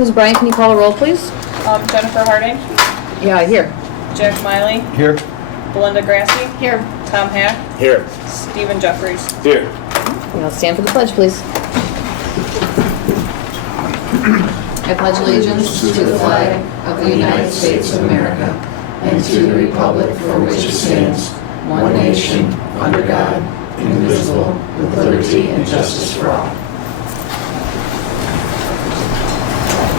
Ms. Bryan, can you call the roll, please? Jennifer Harding, Yeah, here. Jack Miley, Here. Belinda Grassi, Here. Tom Hack, Here. Stephen Jeffries. Here. Now stand for the pledge, please. I pledge allegiance to the flag of the United States of America and to the republic for which it stands, one nation, under God, indivisible, with liberty and justice for all.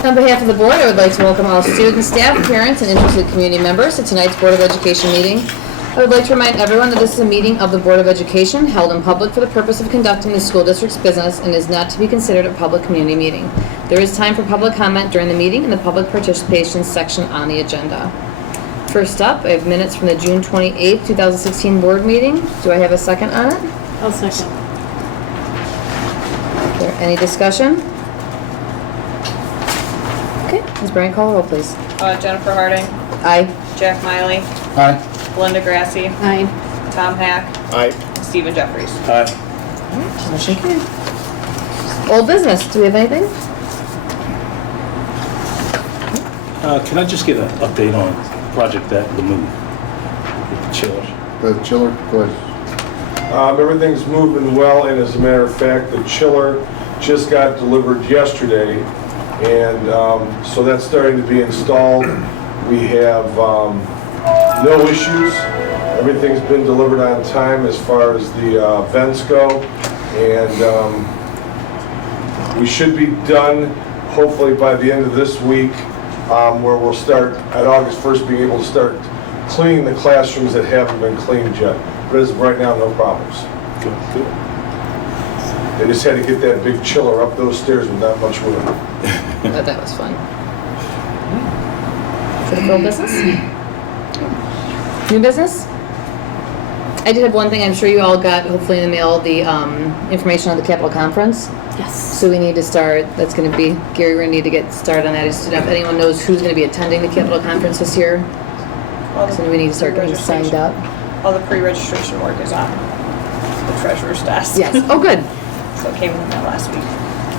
On behalf of the board, I would like to welcome all students, staff, parents, and interested community members to tonight's Board of Education meeting. I would like to remind everyone that this is a meeting of the Board of Education held in public for the purpose of conducting the school district's business and is not to be considered a public community meeting. There is time for public comment during the meeting in the public participation section on the agenda. First up, I have minutes from the June 28th, 2016 board meeting. Do I have a second on it? I'll second. Is there any discussion? Okay, Ms. Bryan, call the roll, please. Jennifer Harding, Aye. Jack Miley, Aye. Belinda Grassi, Aye. Tom Hack, Aye. Stephen Jeffries. Aye. Motion carried. Old business, do we have anything? Can I just get an update on project at the move? The chiller. The chiller, go ahead. Everything's moving well, and as a matter of fact, the chiller just got delivered yesterday, and so that's starting to be installed. We have no issues. Everything's been delivered on time as far as the vents go, and we should be done hopefully by the end of this week, where we'll start at August 1st being able to start cleaning the classrooms that haven't been cleaned yet. But as of right now, no problems. Good, good. They just had to get that big chiller up those stairs with not much room. That was fun. For the old business? New business? I did have one thing. I'm sure you all got, hopefully in the mail, the information on the Capitol Conference. Yes. So we need to start, that's going to be, Gary, we're going to need to get started on that. If anyone knows who's going to be attending the Capitol Conference this year, so we need to start getting signed up. All the pre-registration work is on the treasurer's desk. Yes. Oh, good. So it came in that last week.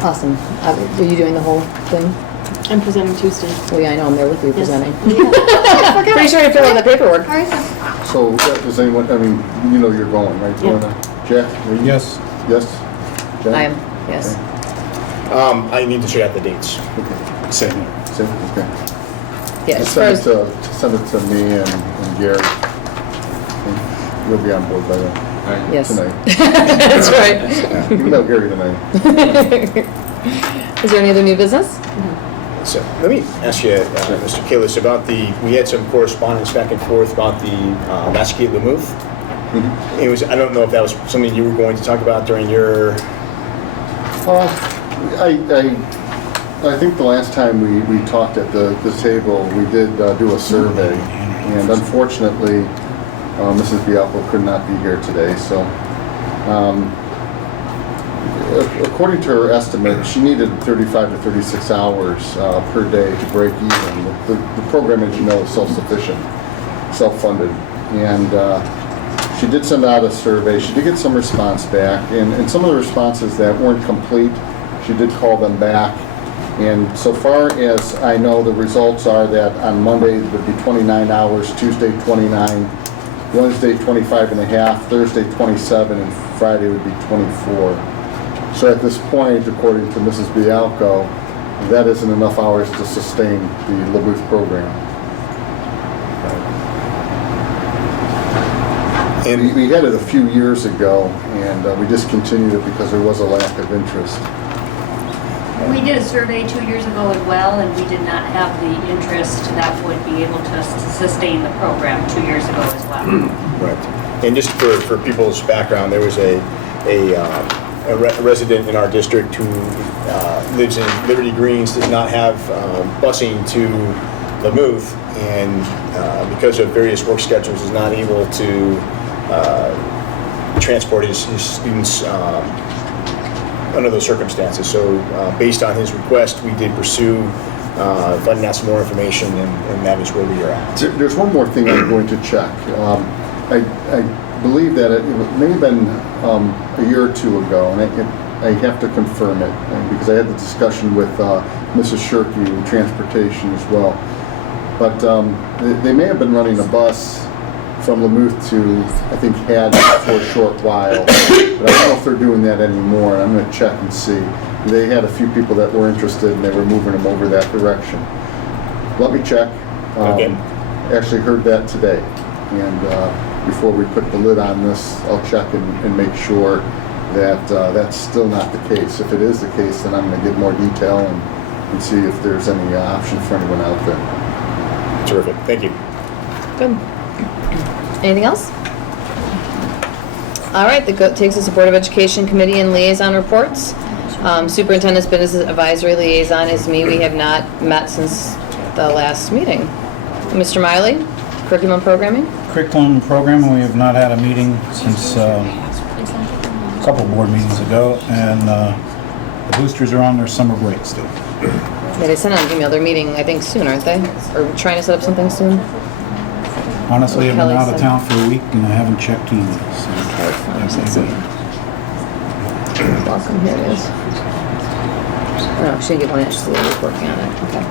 Awesome. Are you doing the whole thing? I'm presenting Tuesday. Well, yeah, I know. I'm there with you presenting. Yeah. Pretty sure you filled out the paperwork. So, does anyone, I mean, you know you're going, right? Yeah. Jack? are you- Yes. Yes? Jack? I am, yes. I need to check out the dates. Okay. Same here. Same? Okay. Yeah, as Just far send as, it to me and Gary. And you'll be on board by then. yes. Tonight. That's right. You can have Gary tonight. Is there any other new business? So let me ask you, Mr. Kalis, about we had some correspondence back and forth about the Massachusetts Lamouth. Mhm. It was, I don't know if that was something you were going to talk about during your... I think the last time we talked at the table, we did do a survey, and unfortunately, Mrs. Bialko could not be here today, so according to her estimate, she needed 35 to 36 hours per day to break even. The program, as you know, is self-sufficient, self-funded, and she did send out a survey. She did get some response back, and some of the responses that weren't complete, she did call them back. And so far as I know, the results are that on Monday it would be 29 hours, Tuesday 29, Wednesday 25 and a half, Thursday 27, and Friday would be 24. So at this point, according to Mrs. Bialko, that isn't enough hours to sustain the Lamouth program. And we had it a few years ago, and we discontinued it because there was a lack of interest. We did a survey 2 years ago as well, and we did not have the interest that would be able to sustain the program 2 years ago as well. Right. And just for people's background, there was a resident in our district who lives in Liberty Greens, does not have busing to Lamouth, and because of various work schedules is not able to transport his students under those circumstances. So based on his request, we did pursue finding out some more information, and that is where we are at. There's one more thing I'm going to check. I believe that it may have been a year or two ago, and I have to confirm it, because I had the discussion with Mrs. Shirky in transportation as well. But they may have been running a bus from Lamouth to, I think, Haddon for a short while. But I don't know if they're doing that anymore. I'm going to check and see. They had a few people that were interested, and they were moving them over that direction. Let me check. Okay. Actually heard that today. And before we put the lid on this, I'll check and make sure that that's still not the case. If it is the case, then I'm going to get more detail and see if there's any option for anyone out there. Terrific, thank you. Good. Anything else? All right, that takes us to Board of Education Committee and Liaison Reports. Superintendent's Business Advisory Liaison is me. We have not met since the last meeting. Mr. Miley, Curriculum Programming? Curriculum Programming, we have not had a meeting since a couple board meetings ago, and the boosters are on their summer break still. Yeah, they sent out an email. They're meeting, I think, soon, aren't they? Or trying to set up something soon? Honestly, I've been Kelly out of said. town for a week and I haven't checked emails. Welcome, here it is. No, she didn't get one yet. She's working on it. Okay.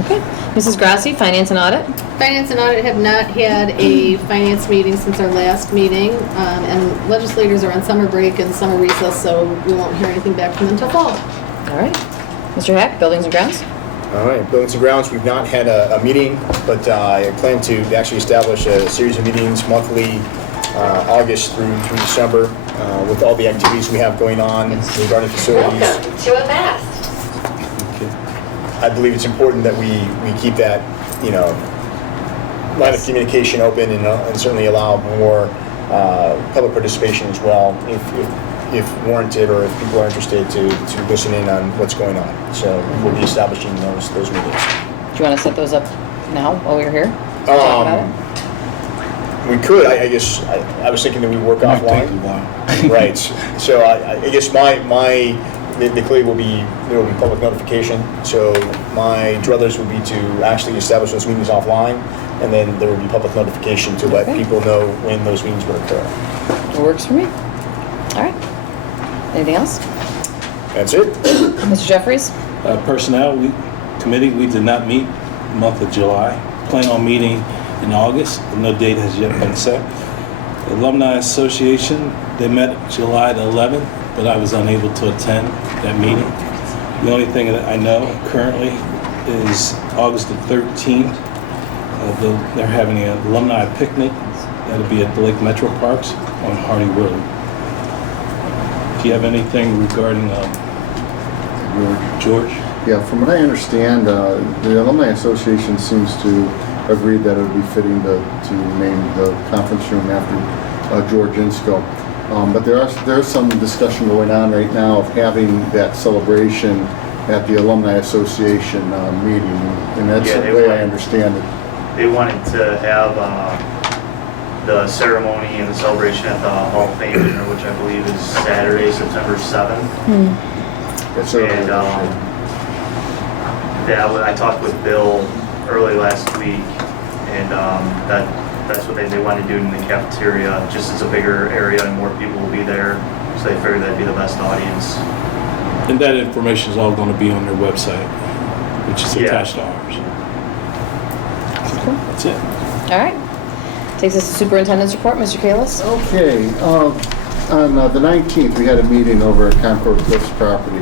Okay. Mrs. Grassi, Finance and Audit? Finance and Audit have not had a finance meeting since our last meeting, and legislators are on summer break and summer recess, so we won't hear anything back from them until fall. All right. Mr. Hack, Buildings and Grounds? All right, Buildings and Grounds, we've not had a meeting, but I plan to actually establish a series of meetings monthly, August through December, with all the activities we have going on regarding facilities. Welcome to a fast. I believe it's important that we keep that, line of communication open and certainly allow more public participation as well, if warranted or if people are interested to listen in on what's going on. So we'll be establishing those meetings. Do you want to set those up now while we're here? Talk about it? We could. I guess I was thinking that we work Might take a offline. while. Right. So I guess the clearly there will be public notification. So my druthers would be to actually establish those meetings offline, and then there would be public notification to let people know when those meetings would occur. It works for me. All right. Anything else? That's it. Mr. Jeffries? Personnel Committee, we did not meet the month of July. Plan on meeting in August, but no date has yet been set. The Alumni Association, they met July the 11th, but I was unable to attend that meeting. The only thing that I know currently is August the 13th. They're having an alumni picnic. That'll be at the Lake Metro Parks on Hardy Road. Do you have anything regarding George? Yeah, from what I understand, the Alumni Association seems to agree that it would be fitting to name the conference room after George Insco. But there's some discussion going on right now of having that celebration at the Alumni Association meeting, and that's the way I understand it. They wanted to have the ceremony and the celebration at the Hall of Fame dinner, which I believe is Saturday, September 7th. That's And I talked with Bill early last week, and that's what they wanted to do in the cafeteria, just as a bigger area and more people will be there, so they figured that'd be the best audience. And that information is all going to be on their website, which is attached to ours. That's it. All right. Takes us to Superintendent's Report. Mr. Kalis? Okay, on the 19th, we had a meeting over at Concord Cliffs property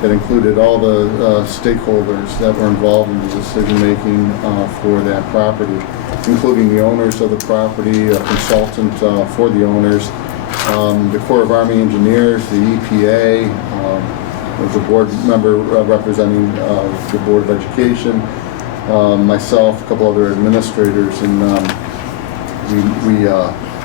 that included all the stakeholders that were involved in the decision-making for that property, including the owners of the property, a consultant for the owners, the Corps of Army Engineers, the EPA, there was a board member representing the Board of Education, myself, a couple other administrators, and we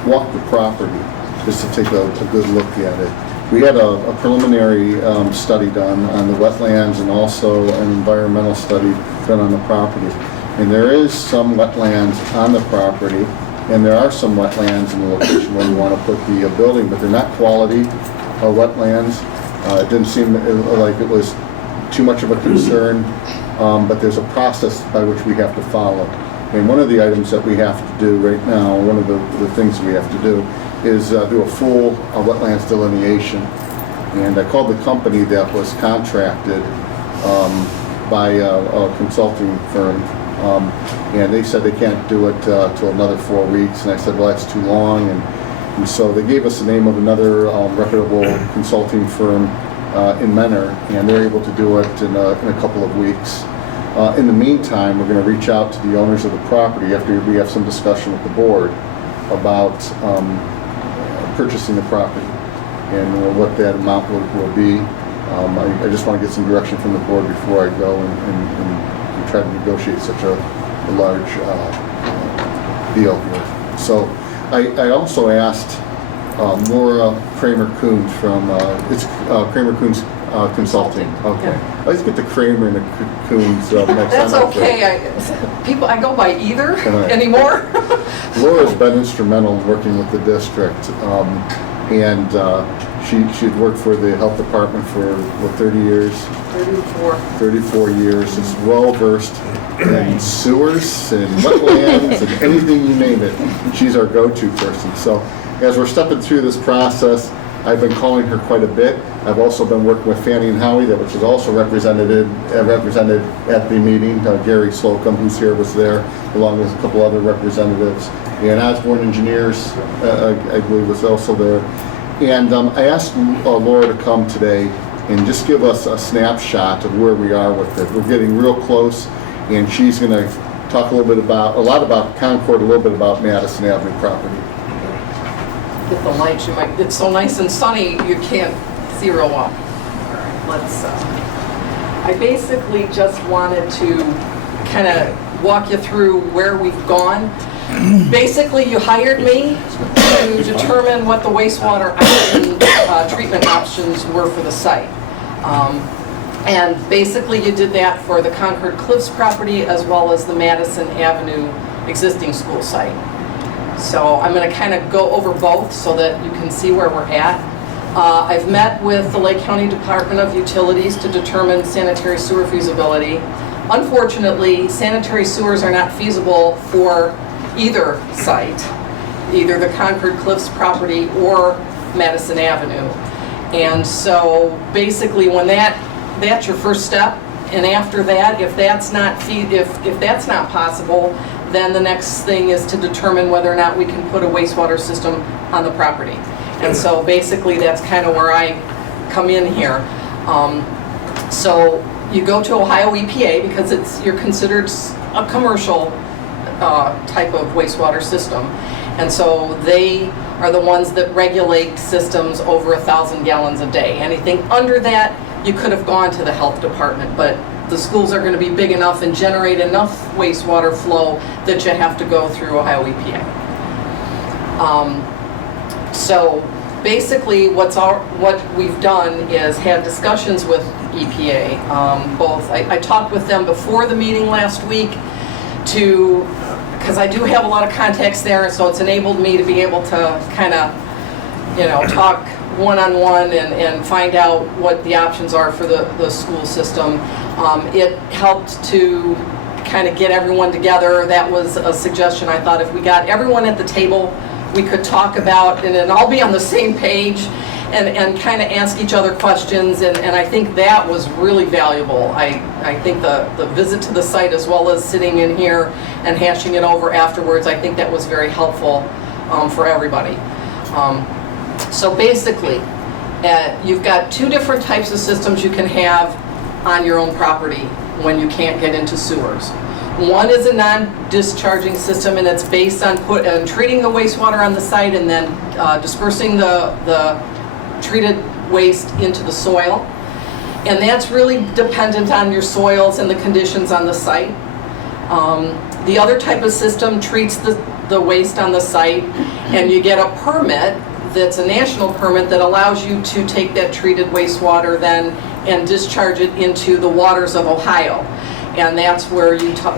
walked the property just to take a good look at it. We had a preliminary study done on the wetlands and also an environmental study done on the property. And there is some wetlands on the property, and there are some wetlands in the location where we want to put the building, but they're not quality wetlands. It didn't seem like it was too much of a concern, but there's a process by which we have to follow. And one of the items that we have to do right now, one of the things we have to do is do a full wetlands delineation. And I called the company that was contracted by a consulting firm, and they said they can't do it till another 4 weeks. And I said, well, that's too long. And so they gave us the name of another reputable consulting firm in Menor, and they're able to do it in a couple of weeks. In the meantime, we're going to reach out to the owners of the property after we have some discussion with the board about purchasing the property and what that amount will be. I just want to get some direction from the board before I go and try to negotiate such a large deal here. So I also asked Laura Kramer-Coons from, it's Kramer-Coons Consulting. Okay. I always get the Kramer and the Coons next That's time. okay. I go by either anymore. Laura's been instrumental in working with the district. And she'd worked for the health department for, what, 30 years? 34 years. Is well-versed in sewers and wetlands and anything you name it. She's our go-to person. So as we're stepping through this process, I've been calling her quite a bit. I've also been working with Fannie and Howie, which is also represented at the meeting. Gary Slocum, who's here, was there, along with a couple other representatives. And Osborne Engineers, I believe, was also there. And I asked Laura to come today and just give us a snapshot of where we are with it. We're getting real close, and she's going to talk a lot about Concord, a little bit about Madison Avenue property. Get the lights. It's so nice and sunny, you can't see real well. All right, let's. I basically just wanted to kind of walk you through where we've gone. Basically, you hired me to determine what the wastewater treatment options were for the site. And basically, you did that for the Concord Cliffs property as well as the Madison Avenue existing school site. So I'm going to kind of go over both so that you can see where we're at. I've met with the Lake County Department of Utilities to determine sanitary sewer feasibility. Unfortunately, sanitary sewers are not feasible for either site, either the Concord Cliffs property or Madison Avenue. And so basically when that's your first step, and after that, if that's not possible, then the next thing is to determine whether or not we can put a wastewater system on the property. And so basically that's kind of where I come in here. So you go to Ohio EPA because you're considered a commercial type of wastewater system. And so they are the ones that regulate systems over 1,000 gallons a day. Anything under that, you could have gone to the health department, but the schools are going to be big enough and generate enough wastewater flow that you have to go through Ohio EPA. So basically what we've done is had discussions with EPA. I talked with them before the meeting last week because I do have a lot of contacts there, so it's enabled me to be able to kind of, talk one-on-one and find out what the options are for the school system. It helped to kind of get everyone together. That was a suggestion. I thought if we got everyone at the table, we could talk about and all be on the same page and kind of ask each other questions, and I think that was really valuable. I think the visit to the site as well as sitting in here and hashing it over afterwards, I think that was very helpful for everybody. So basically, you've got two different types of systems you can have on your own property when you can't get into sewers. One is a non-discharging system, and it's based on treating the wastewater on the site and then dispersing the treated waste into the soil. And that's really dependent on your soils and the conditions on the site. The other type of system treats the waste on the site, and you get a permit that's a national permit that allows you to take that treated wastewater then and discharge it into the waters of Ohio. And that's where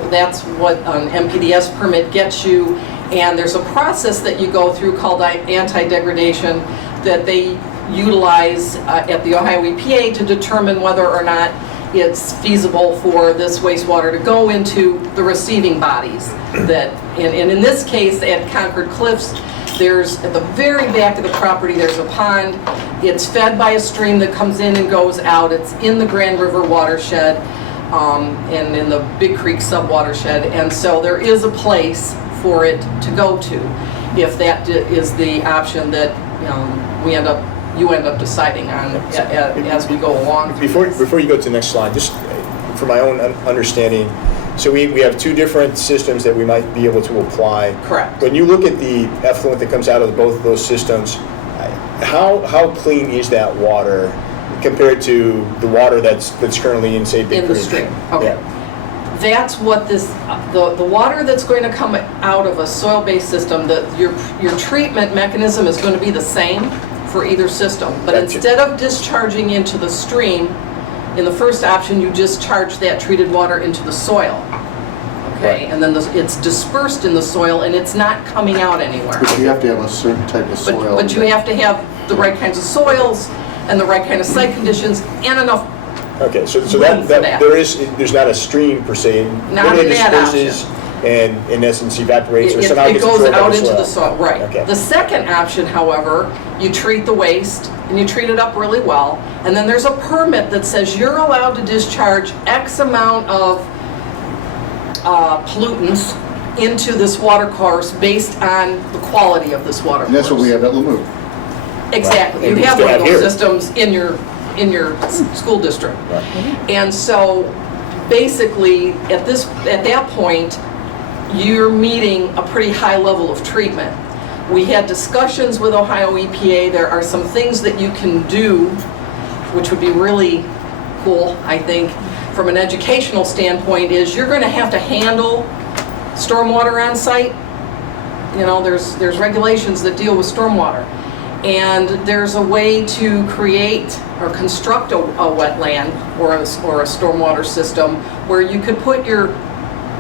that's what an MPDS permit gets you. And there's a process that you go through called anti-degradation that they utilize at the Ohio EPA to determine whether or not it's feasible for this wastewater to go into the receiving bodies. And in this case, at Concord Cliffs, There's, at the very back of the property, there's a pond. It's fed by a stream that comes in and goes out. It's in the Grand River watershed, and in the Big Creek sub-watershed. And so there is a place for it to go to, if that is the option that you end up deciding on as we go along. Before you go to the next slide, just for my own understanding, so we have two different systems that we might be able to apply. Correct. When you look at the effluent that comes out of both of those systems, how clean is that water compared to the water that's currently in, say, Big Creek? In the stream. Okay. Yeah. That's what this, the water that's going to come out of a soil-based system, your treatment mechanism is going to be the same for either system. But Gotcha. instead of discharging into the stream, in the first option, you discharge that treated water into the soil. Okay, Right. and then it's dispersed in the soil and it's not coming out anywhere. But you have to have a certain type of soil. But you have to have the right kinds of soils and the right kind of site conditions and enough. Okay, so Room for that. there's not a stream per se. Not Really in that disperses and in essence evaporates or somehow It gets goes absorbed by out the into soil. the soil, right. Okay. The second option, however, you treat the waste and you treat it up really well, and then there's a permit that says you're allowed to discharge X amount of pollutants into this water course based on the quality of this water course. And that's what we have at Lamou. Exactly. Right. You And have we one still of have those here. systems in your school district. Right. And so basically, at that point, you're meeting a pretty high level of treatment. We had discussions with Ohio EPA. There are some things that you can do, which would be really cool, I think, from an educational standpoint, is you're going to have to handle stormwater on site. You know, there's regulations that deal with stormwater. And there's a way to create or construct a wetland or a stormwater system where you could put your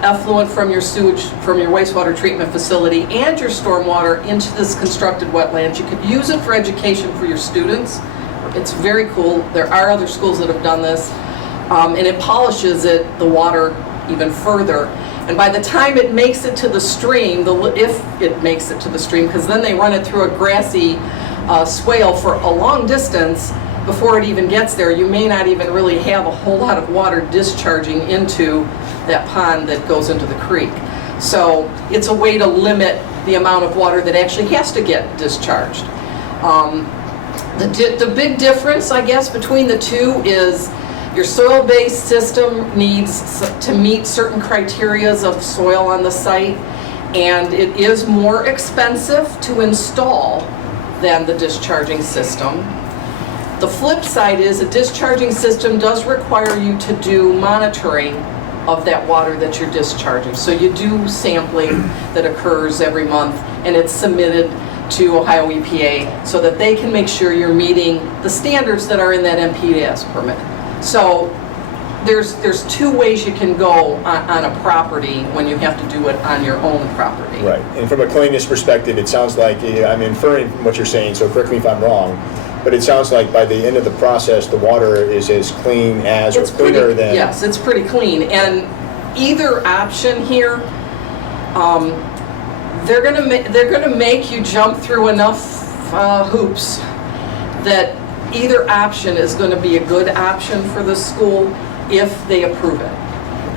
effluent from your sewage, from your wastewater treatment facility and your stormwater into this constructed wetlands. You could use it for education for your students. It's very cool. There are other schools that have done this. And it polishes the water even further. And by the time it makes it to the stream, if it makes it to the stream, because then they run it through a grassy swale for a long distance before it even gets there, you may not even really have a whole lot of water discharging into that pond that goes into the creek. So it's a way to limit the amount of water that actually has to get discharged. The big difference, I guess, between the two is your soil-based system needs to meet certain criteria of soil on the site, and it is more expensive to install than the discharging system. The flip side is a discharging system does require you to do monitoring of that water that you're discharging. So you do sampling that occurs every month, and it's submitted to Ohio EPA so that they can make sure you're meeting the standards that are in that MPDS permit. So there's two ways you can go on a property when you have to do it on your own property. Right, and from a cleanliness perspective, it sounds like, I'm inferring from what you're saying, so correct me if I'm wrong, but it sounds like by the end of the process, the water is as clean as, or cleaner than... Yes, it's pretty clean. And either option here, they're gonna make you jump through enough hoops that either option is going to be a good option for the school if they approve it.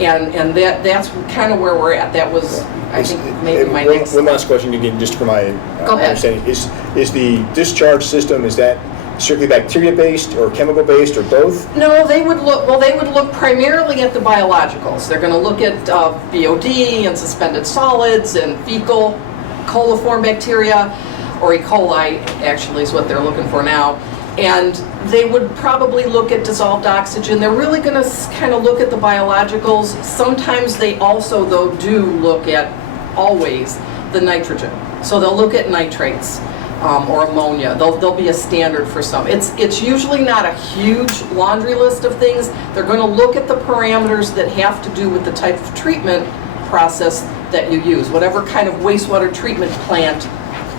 And that's kind of where we're at. That was, I think, maybe my next One last question again, just for my Go ahead. understanding. Is the discharge system, is that strictly bacteria-based or chemical-based or both? No, they would look primarily at the biologicals. They're going to look at BOD and suspended solids and fecal coliform bacteria, or E. coli actually is what they're looking for now. And they would probably look at dissolved oxygen. They're really going to kind of look at the biologicals. Sometimes they also, though, do look at, always, the nitrogen. So they'll look at nitrates or ammonia. There'll be a standard for some. It's usually not a huge laundry list of things. They're going to look at the parameters that have to do with the type of treatment process that you use, whatever kind of wastewater treatment plant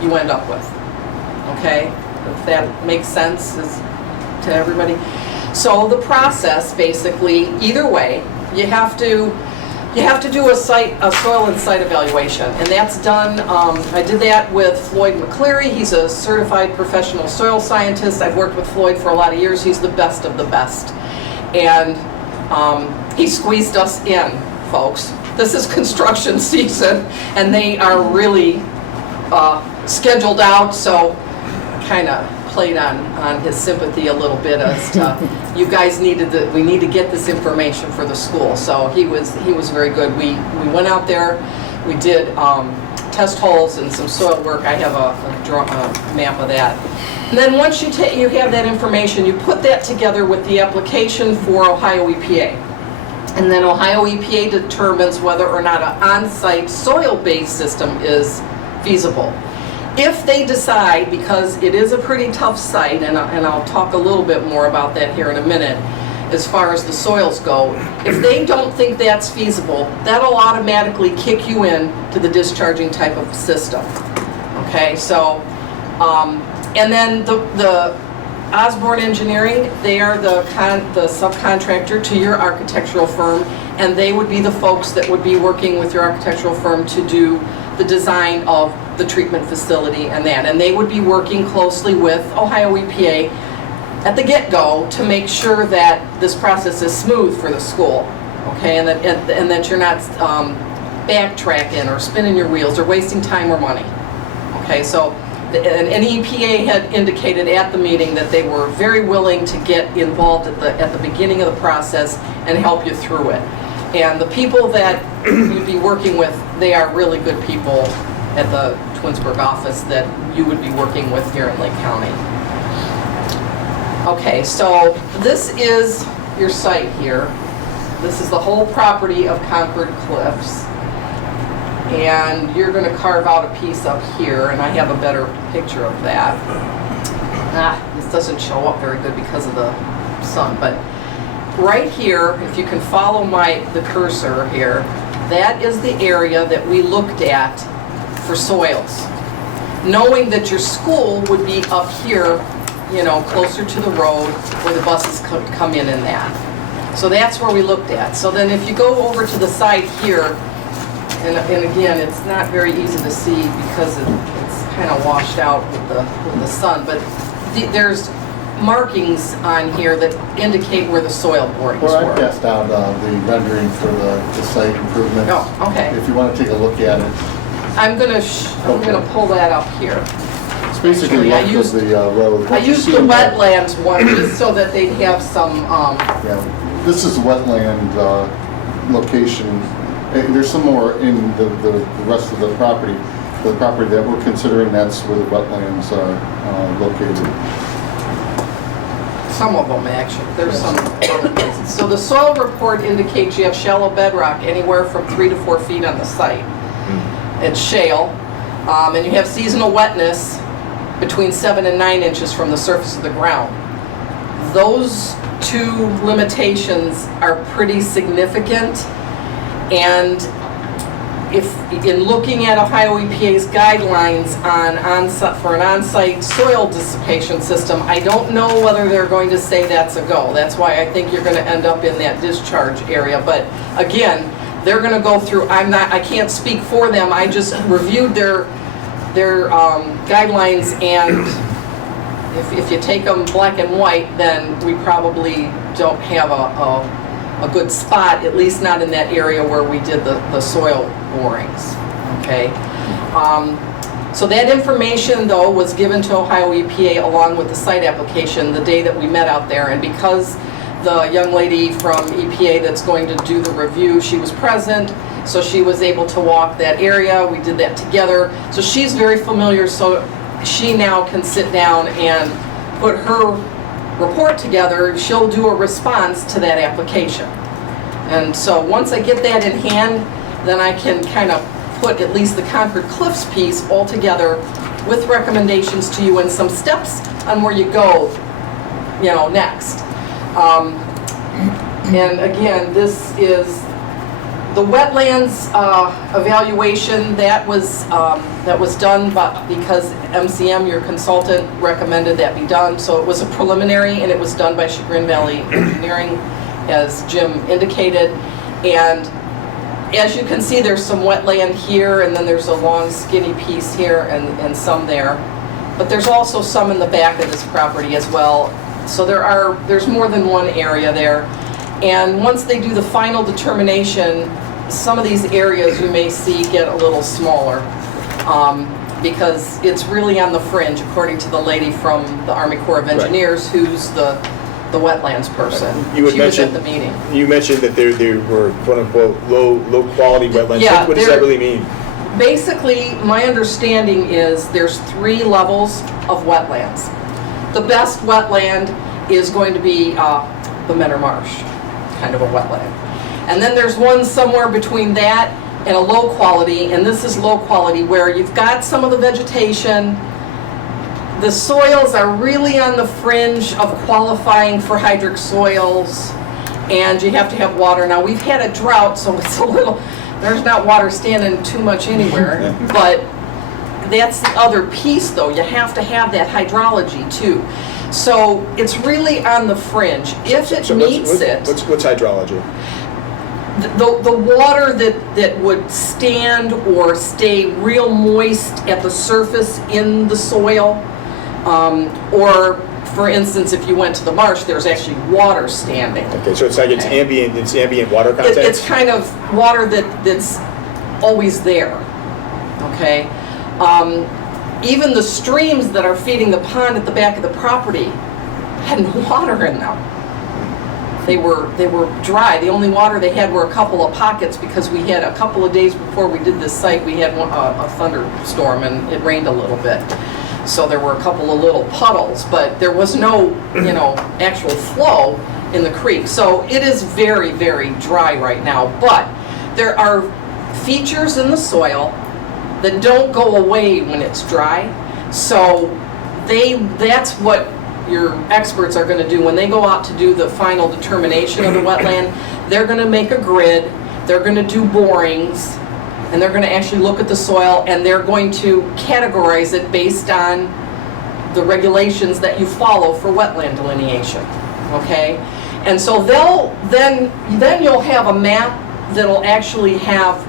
you end up with. Okay? If that makes sense to everybody. So the process, basically, either way, you have to you have to do a soil and site evaluation, and that's done, I did that with Floyd McCleary. He's a certified professional soil scientist. I've worked with Floyd for a lot of years. He's the best of the best. And he squeezed us in, folks. This is construction season, and they are really scheduled out, so kind of played on his sympathy a little bit as to, you guys we need to get this information for the school. So he was very good. We went out there, we did test holes and some soil work. I have a map of that. And then once you have that information, you put that together with the application for Ohio EPA. And then Ohio EPA determines whether or not an on-site soil-based system is feasible. If they decide, because it is a pretty tough site, and I'll talk a little bit more about that here in a minute, as far as the soils go, if they don't think that's feasible, that'll automatically kick you in to the discharging type of system. Okay, so, and then the Osborne Engineering, they are the subcontractor to your architectural firm, and they would be the folks that would be working with your architectural firm to do the design of the treatment facility and that. And they would be working closely with Ohio EPA at the get-go to make sure that this process is smooth for the school, okay? And that you're not backtracking or spinning your wheels or wasting time or money, okay? So, and EPA had indicated at the meeting that they were very willing to get involved at the beginning of the process and help you through it. And the people that you'd be working with, they are really good people at the Twinsburg office that you would be working with here in Lake County. Okay, so this is your site here. This is the whole property of Concord Cliffs. And you're going to carve out a piece up here, and I have a better picture of that. This doesn't show up very good because of the sun, but right here, if you can follow the cursor here, that is the area that we looked at for soils. Knowing that your school would be up here, you know, closer to the road where the buses could come in and that. So that's where we looked at. So then if you go over to the side here, and again, it's not very easy to see because it's kind of washed out with the sun, but there's markings on here that indicate where the soil borings were. Well, I passed out the rendering for the site improvements. Oh, okay. If you want to take a look at it. I'm gonna pull that up here. It's basically I length used- of the road. I used the wetlands one just so that they'd have some, Yeah, this is the wetland location. There's some more in the rest of the property. The property that we're considering, that's where the wetlands are located. some of them actually, there's some other places. So the soil report indicates you have shallow bedrock anywhere from 3 to 4 feet on the site. It's shale, and you have seasonal wetness between 7 and 9 inches from the surface of the ground. Those two limitations are pretty significant, and if in looking at Ohio EPA's guidelines for an on-site soil dissipation system, I don't know whether they're going to say that's a go. That's why I think you're going to end up in that discharge area. But again, they're going to go through. I can't speak for them. I just reviewed their guidelines, and if you take them black and white, then we probably don't have a good spot, at least not in that area where we did the soil borings, okay? So that information, though, was given to Ohio EPA along with the site application the day that we met out there, and because the young lady from EPA that's going to do the review, she was present, so she was able to walk that area. We did that together. So she's very familiar, so she now can sit down and put her report together. She'll do a response to that application. And so once I get that in hand, then I can kind of put at least the Concord Cliffs piece all together with recommendations to you and some steps on where you go, you know, next. And again, this is the wetlands evaluation that was done because MCM, your consultant, recommended that be done. So it was a preliminary, and it was done by Chagrin Valley Engineering, as Jim indicated. And as you can see, there's some wetland here, and then there's a long skinny piece here and some there. But there's also some in the back of this property as well. So there's more than one area there. And once they do the final determination, some of these areas you may see get a little smaller because it's really on the fringe, according to the lady from the Army Corps of Engineers, who's the wetlands person. You had She was at mentioned- the meeting. You mentioned that there were quote-unquote low quality wetlands. Yeah, What does that really mean? Basically, my understanding is there's 3 levels of wetlands. The best wetland is going to be the Menor Marsh, kind of a wetland. And then there's one somewhere between that and a low quality, and this is low quality where you've got some of the vegetation. The soils are really on the fringe of qualifying for hydric soils, and you have to have water. Now, we've had a drought, so it's a little, there's not water standing too much anywhere, but that's the other piece, though. You have to have that hydrology, too. So it's really on the fringe. If it meets it... What's hydrology? The water that would stand or stay real moist at the surface in the soil, or for instance, if you went to the marsh, there's actually water standing. Okay, so it's like it's ambient water content? It's kind of water that's always there, okay? Even the streams that are feeding the pond at the back of the property had no water in them. They were dry. The only water they had were a couple of pockets because we had a couple of days before we did this site, we had a thunderstorm and it rained a little bit. So there were a couple of little puddles, but there was no, actual flow in the creek. So it is very, very dry right now, but there are features in the soil that don't go away when it's dry. So that's what your experts are going to do when they go out to do the final determination of the wetland. They're going to make a grid, they're going to do borings, and they're going to actually look at the soil, and they're going to categorize it based on the regulations that you follow for wetland delineation, okay? And so then you'll have a map that'll actually have,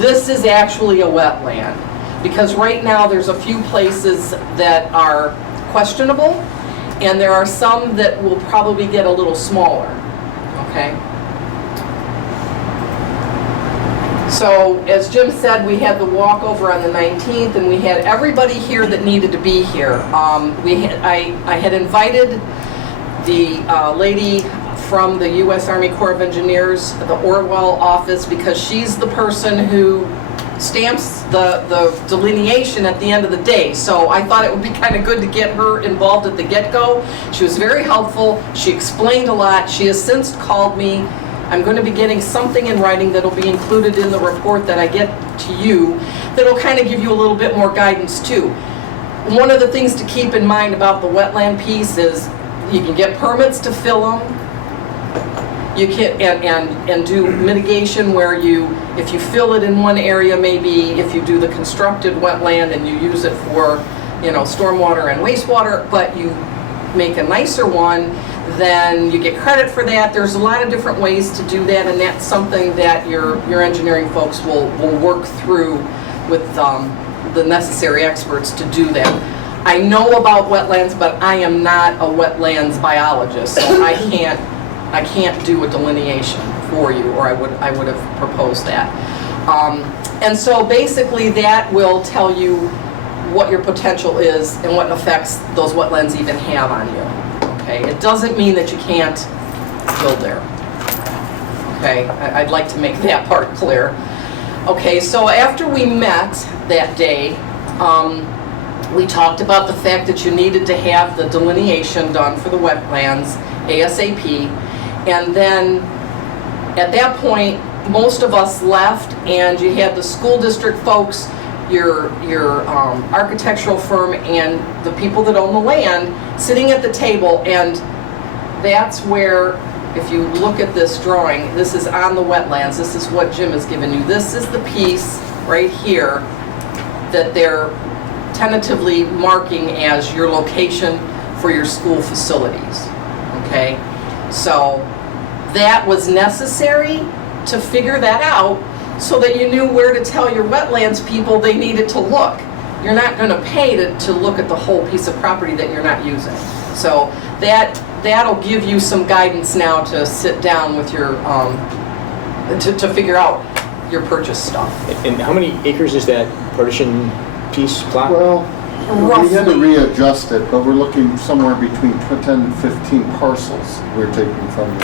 this is actually a wetland. Because right now there's a few places that are questionable, and there are some that will probably get a little smaller, okay? So, as Jim said, we had the walkover on the 19th, and we had everybody here that needed to be here. I had invited the lady from the U.S. Army Corps of Engineers, the Orwell office, because she's the person who stamps the delineation at the end of the day. So I thought it would be kind of good to get her involved at the get-go. She was very helpful. She explained a lot. She has since called me. I'm going to be getting something in writing that'll be included in the report that I get to you that'll kind of give you a little bit more guidance too. One of the things to keep in mind about the wetland piece is you can get permits to fill them. You can and do mitigation where if you fill it in one area, maybe if you do the constructed wetland and you use it for stormwater and wastewater, but you make a nicer one, then you get credit for that. There's a lot of different ways to do that, and that's something that your engineering folks will work through with the necessary experts to do that. I know about wetlands, but I am not a wetlands biologist, so I can't do a delineation for you, or I would have proposed that. And so basically that will tell you what your potential is and what effects those wetlands even have on you. Okay, it doesn't mean that you can't build there. Okay, I'd like to make that part clear. Okay, so after we met that day, we talked about the fact that you needed to have the delineation done for the wetlands ASAP. And then at that point, most of us left, and you had the school district folks, your architectural firm, and the people that own the land sitting at the table. And that's where, if you look at this drawing, this is on the wetlands. This is what Jim has given you. This is the piece right here that they're tentatively marking as your location for your school facilities. Okay? So that was necessary to figure that out so that you knew where to tell your wetlands people they needed to look. You're not going to pay to look at the whole piece of property that you're not using. So that'll give you some guidance now to sit down with your, to figure out your purchase stuff. And how many acres is that partition piece plot? Well, we had to Roughly. readjust it, but we're looking somewhere between 10 and 15 parcels we're taking from you.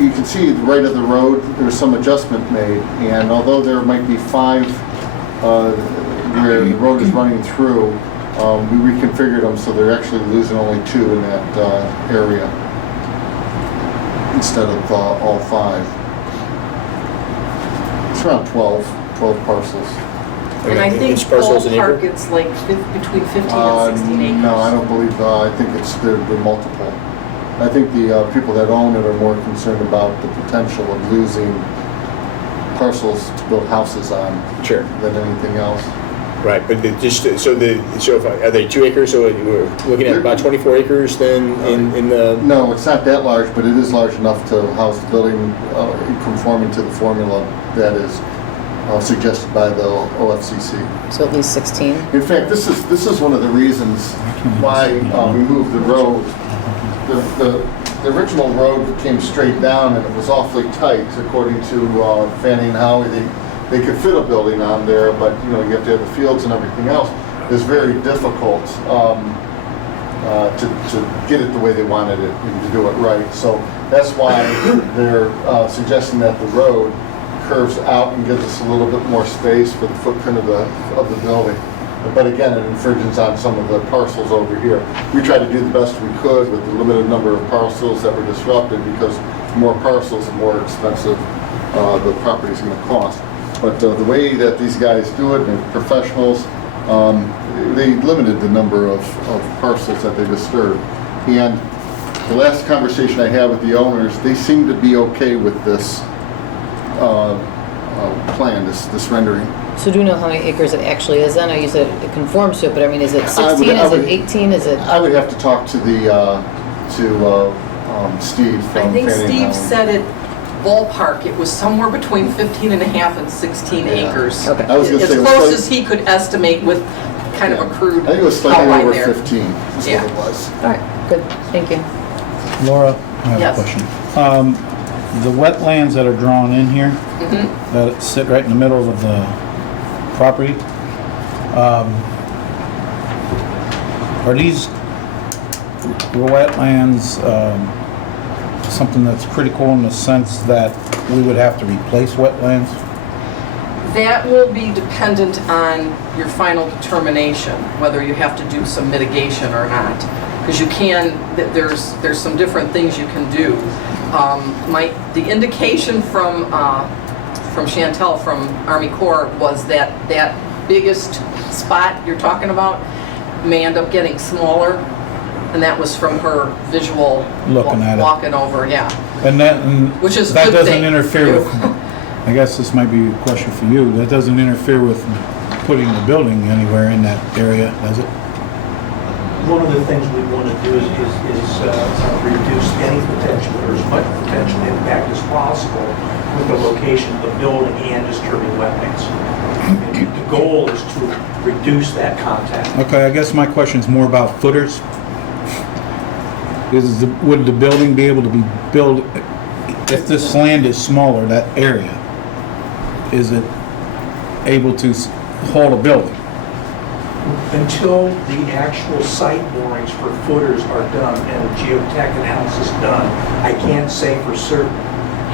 You can see right of the road, there's some adjustment made, and although there might be 5 where the road is running through, we reconfigured them so they're actually losing only 2 in that area instead of all 5. It's around 12 parcels. And I think Each parcel's an acre? ballpark it's like between 15 and 16 acres. No, I don't believe, I think they're multiple. I think the people that own it are more concerned about the potential of losing parcels to build houses on Sure. than anything else. Right, but are they 2 acres, so we're looking at about 24 acres then in the... No, it's not that large, but it is large enough to house the building conforming to the formula that is suggested by the OFCC. So at least 16? In fact, this is one of the reasons why we moved the road. The original road came straight down and it was awfully tight, according to Fannie and Howie. They could fit a building on there, but you have to have the fields and everything else. It's very difficult to get it the way they wanted it and to do it right. So that's why they're suggesting that the road curves out and gives us a little bit more space for the footprint of the building. But again, it infringes on some of the parcels over here. We tried to do the best we could with the limited number of parcels that were disrupted, because more parcels, the more expensive the property is going to cost. But the way that these guys do it, and professionals, they limited the number of parcels that they disturbed. And the last conversation I had with the owners, they seem to be okay with this plan, this rendering. So do you know how many acres it actually is then? I use it conforms to it, but I mean, is it 16, is it 18, is it? I would have to talk to Steve from I think Fannie and Steve Howie. said it ballpark, it was somewhere between 15 and a half and 16 acres. Okay. I was gonna As say it was close like- as he could estimate with kind of a crude I think it was slightly outline over there. 15 is Yeah. what it was. All right, good, thank you. Laura, I have Yes. a question. The wetlands that are drawn in here, that sit right in the middle of the property, are these wetlands something that's critical in the sense that we would have to replace wetlands? That will be dependent on your final determination, whether you have to do some mitigation or not. Because you can, there's some different things you can do. The indication from Chantel from Army Corps was that biggest spot you're talking about may end up getting smaller, and that was from her visual Looking at it. walking over, yeah. And Which is a that good doesn't thing. interfere with, I guess this might be a question for you, that doesn't interfere with putting the building anywhere in that area, does it? One of the things we want to do is reduce any potential, or as much potential impact as possible with the location of the building and disturbing wetlands. And the goal is to reduce that contact. Okay, I guess my question's more about footers. Would the building be able to be built, if this land is smaller, that area, is it able to hold a building? Until the actual site borings for footers are done and a geotech analysis done, I can't say for certain.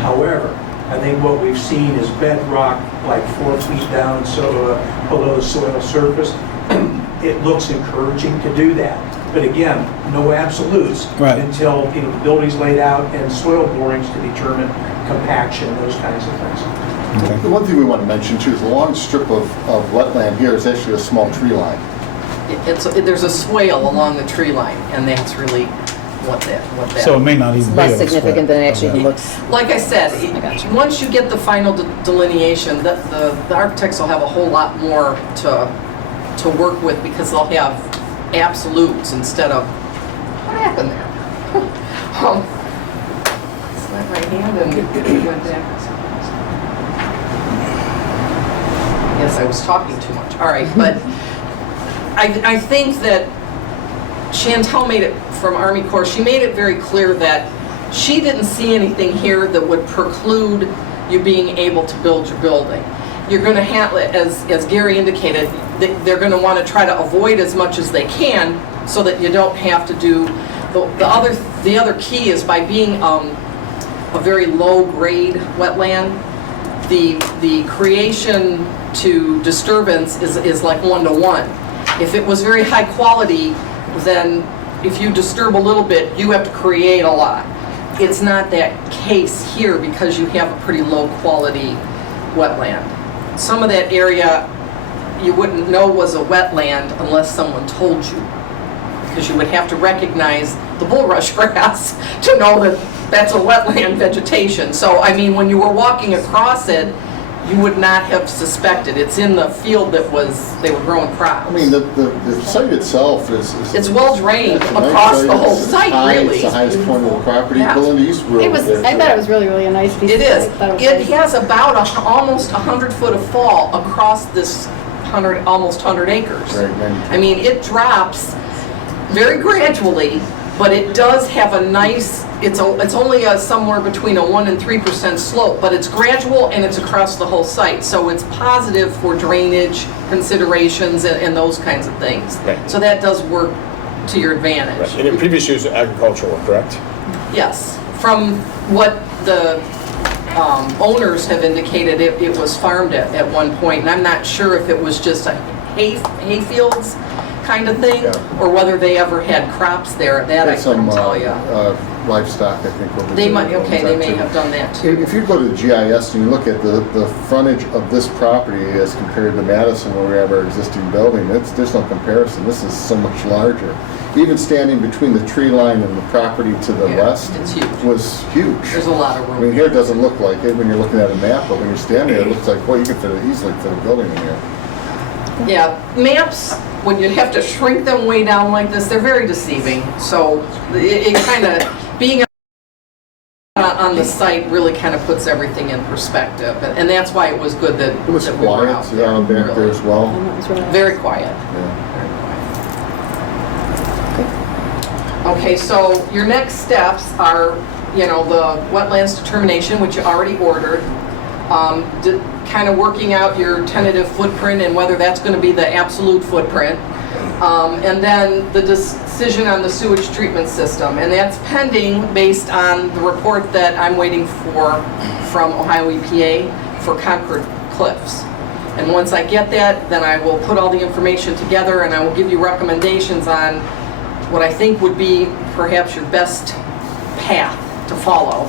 However, I think what we've seen is bedrock like 4 feet down so below the soil surface. It looks encouraging to do that. But again, no absolutes Right. until the building's laid out and soil borings to determine compaction, those kinds of things. Okay. The one thing we want to mention too is the long strip of wetland here is actually a small tree line. There's a swale along the tree line, and that's really what that. So it may not even be Less a significant than it actually okay. looks. Like I said, gotcha. once you get the final delineation, the architects will have a whole lot more to work with, because they'll have absolutes instead of, what happened there? It's not right hand and went back. Yes, I was talking too much. All right, but I think that Chantel made it from Army Corps. She made it very clear that she didn't see anything here that would preclude you being able to build your building. You're going to have, as Gary indicated, they're going to want to try to avoid as much as they can so that you don't have to do the other key is by being a very low grade wetland, the creation to disturbance is like 1-to-1. If it was very high quality, then if you disturb a little bit, you have to create a lot. It's not that case here because you have a pretty low quality wetland. Some of that area you wouldn't know was a wetland unless someone told you, because you would have to recognize the bulrush grass to know that that's a wetland vegetation. So, I mean, when you were walking across it, you would not have suspected. It's in the field that they were growing crops. I mean, the site itself is... It's well drained it's a nice across site. the whole It's site, high, really. It's the highest point of the property. Yeah. Belinda used to It was, I thought it was really a nice piece. It of is. site. I thought It has about almost 100 foot of fall across this almost 100 acres. Right, I mean, it drops very gradually, but it does have a nice, it's only somewhere between a 1 and 3% slope, but it's gradual and it's across the whole site. So it's positive for drainage considerations and those kinds of things. Right. So that does work to your advantage. Right. And in previous years, agricultural, correct? Yes. From what the owners have indicated, it was farmed at one point, and I'm not sure if it was just a hay fields kind of thing, Yeah. or whether they ever had crops there. That I couldn't tell you. Livestock, I think. They might, okay, they may have done that too. If you go to the GIS and you look at the frontage of this property as compared to Madison, where we have our existing building, there's no comparison. This is so much larger. Even standing between the tree line and the property to the Yeah, west it's huge. was huge. There's a lot of I room. mean, here it doesn't look like it when you're looking at a map, but when you're standing there, it looks like, well, you could easily fit a building in here. Yeah, maps, when you have to shrink them way down like this, they're very deceiving. So it kind of, being on the site really kind of puts everything in perspective. And that's why it was good that It was that we were quiet out there. back there really. as well. And that was really nice. Very quiet. Yeah. Okay, so your next steps are, the wetlands determination, which you already ordered, kind of working out your tentative footprint and whether that's going to be the absolute footprint, and then the decision on the sewage treatment system, and that's pending based on the report that I'm waiting for from Ohio EPA for Concord Cliffs. And once I get that, then I will put all the information together and I will give you recommendations on what I think would be perhaps your best path to follow.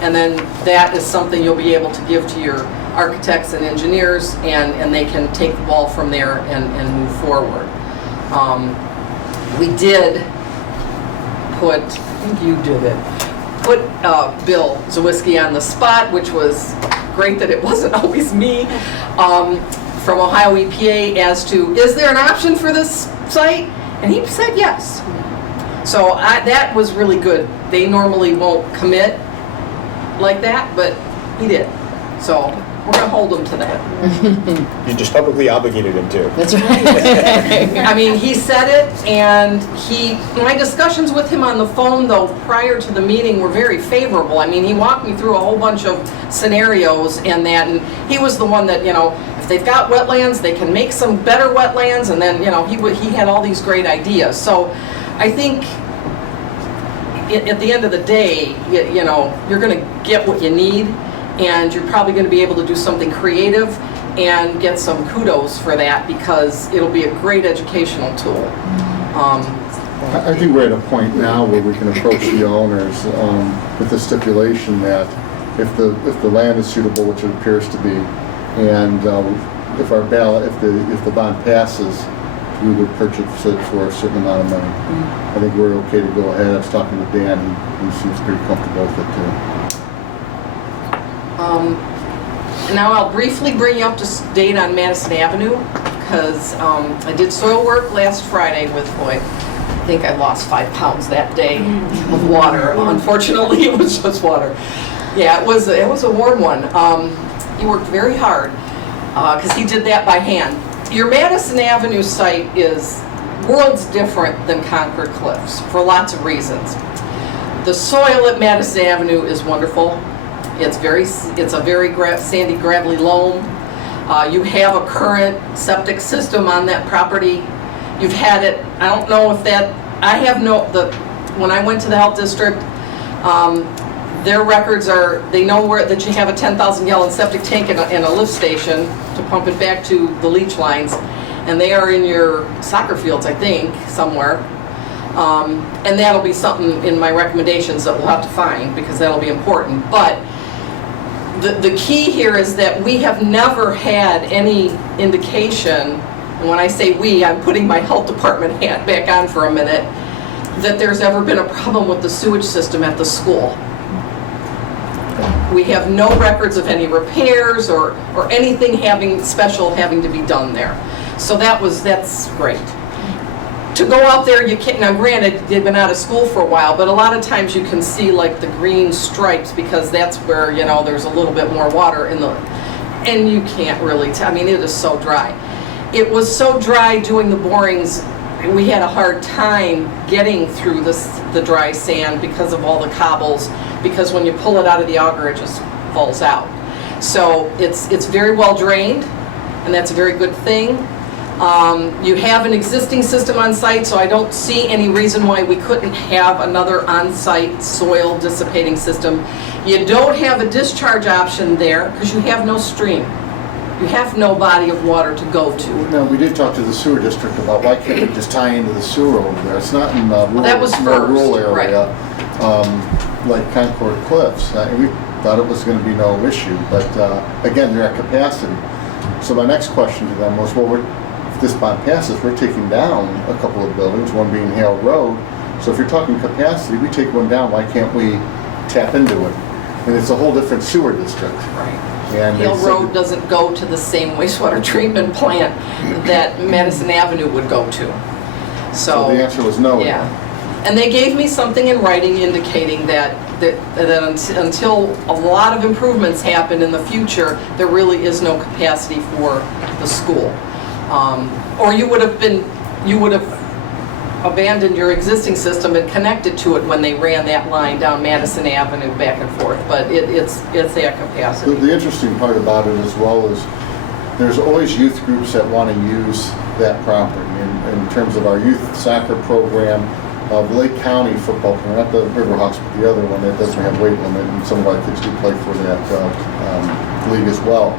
And then that is something you'll be able to give to your architects and engineers, and they can take the ball from there and move forward. We did put, I think you did it, put Bill Zawiski on the spot, which was great that it wasn't always me, from Ohio EPA as to, is there an option for this site? And he said yes. So that was really good. They normally won't commit like that, but he did. So we're going to hold him to that. You just publicly obligated him to. That's right. I mean, he said it, and my discussions with him on the phone, though, prior to the meeting were very favorable. I mean, he walked me through a whole bunch of scenarios and that, and he was the one that, if they've got wetlands, they can make some better wetlands, and then, he had all these great ideas. So I think at the end of the day, you're going to get what you need, and you're probably going to be able to do something creative and get some kudos for that, because it'll be a great educational tool. I think we're at a point now where we can approach the owners with the stipulation that if the land is suitable, which it appears to be, and if our ballot, if the bond passes, we would purchase it for a certain amount of money. I think we're okay to go ahead. I was talking to Dan, he seems pretty comfortable with it too. Now I'll briefly bring you up to date on Madison Avenue, because I did soil work last Friday with, I think I lost 5 pounds that day of water. Unfortunately, it was just water. Yeah, it was a warm one. He worked very hard because he did that by hand. Your Madison Avenue site is worlds different than Concord Cliffs for lots of reasons. The soil at Madison Avenue is wonderful. It's a very sandy, gravelly loam. You have a current septic system on that property. You've had it, I don't know if that, when I went to the health district, their records are, they know that you have a 10,000 gallon septic tank and a lift station to pump it back to the leach lines. And they are in your soccer fields, I think, somewhere. And that'll be something in my recommendations that we'll have to find, because that'll be important. But the key here is that we have never had any indication, and when I say we, I'm putting my health department hat back on for a minute, that there's ever been a problem with the sewage system at the school. We have no records of any repairs or anything special having to be done there. So that's great. To go out there, you can't, now granted, they've been out of school for a while, but a lot of times you can see like the green stripes, because that's where, there's a little bit more water in and you can't really tell. I mean, it is so dry. It was so dry doing the borings, we had a hard time getting through the dry sand because of all the cobbles, because when you pull it out of the auger, it just falls out. So it's very well drained, and that's a very good thing. You have an existing system on site, so I don't see any reason why we couldn't have another on-site soil dissipating system. You don't have a discharge option there because you have no stream. You have no body of water to go to. No, we did talk to the sewer district about why can't it just tie into the sewer over there? It's not in the rural area, like Concord Cliffs. We thought it was going to be no issue, but again, they're at capacity. So my next question to them was, well, if this bond passes, we're taking down a couple of buildings, one being Hale Road. So if you're talking capacity, we take one down, why can't we tap into it? And it's a whole different sewer district. Right. And Hale Road doesn't go to the same wastewater treatment plant that Madison Avenue would go to. So the answer was no. Yeah. And they gave me something in writing indicating that until a lot of improvements happen in the future, there really is no capacity for the school. Or you would have abandoned your existing system and connected to it when they ran that line down Madison Avenue back and forth, but it's at capacity. The interesting part about it as well is there's always youth groups that want to use that property. In terms of our youth soccer program, the Lake County football program, not the Riverhawks, but the other one that doesn't have weight limit, and some of our kids do play for that league as well.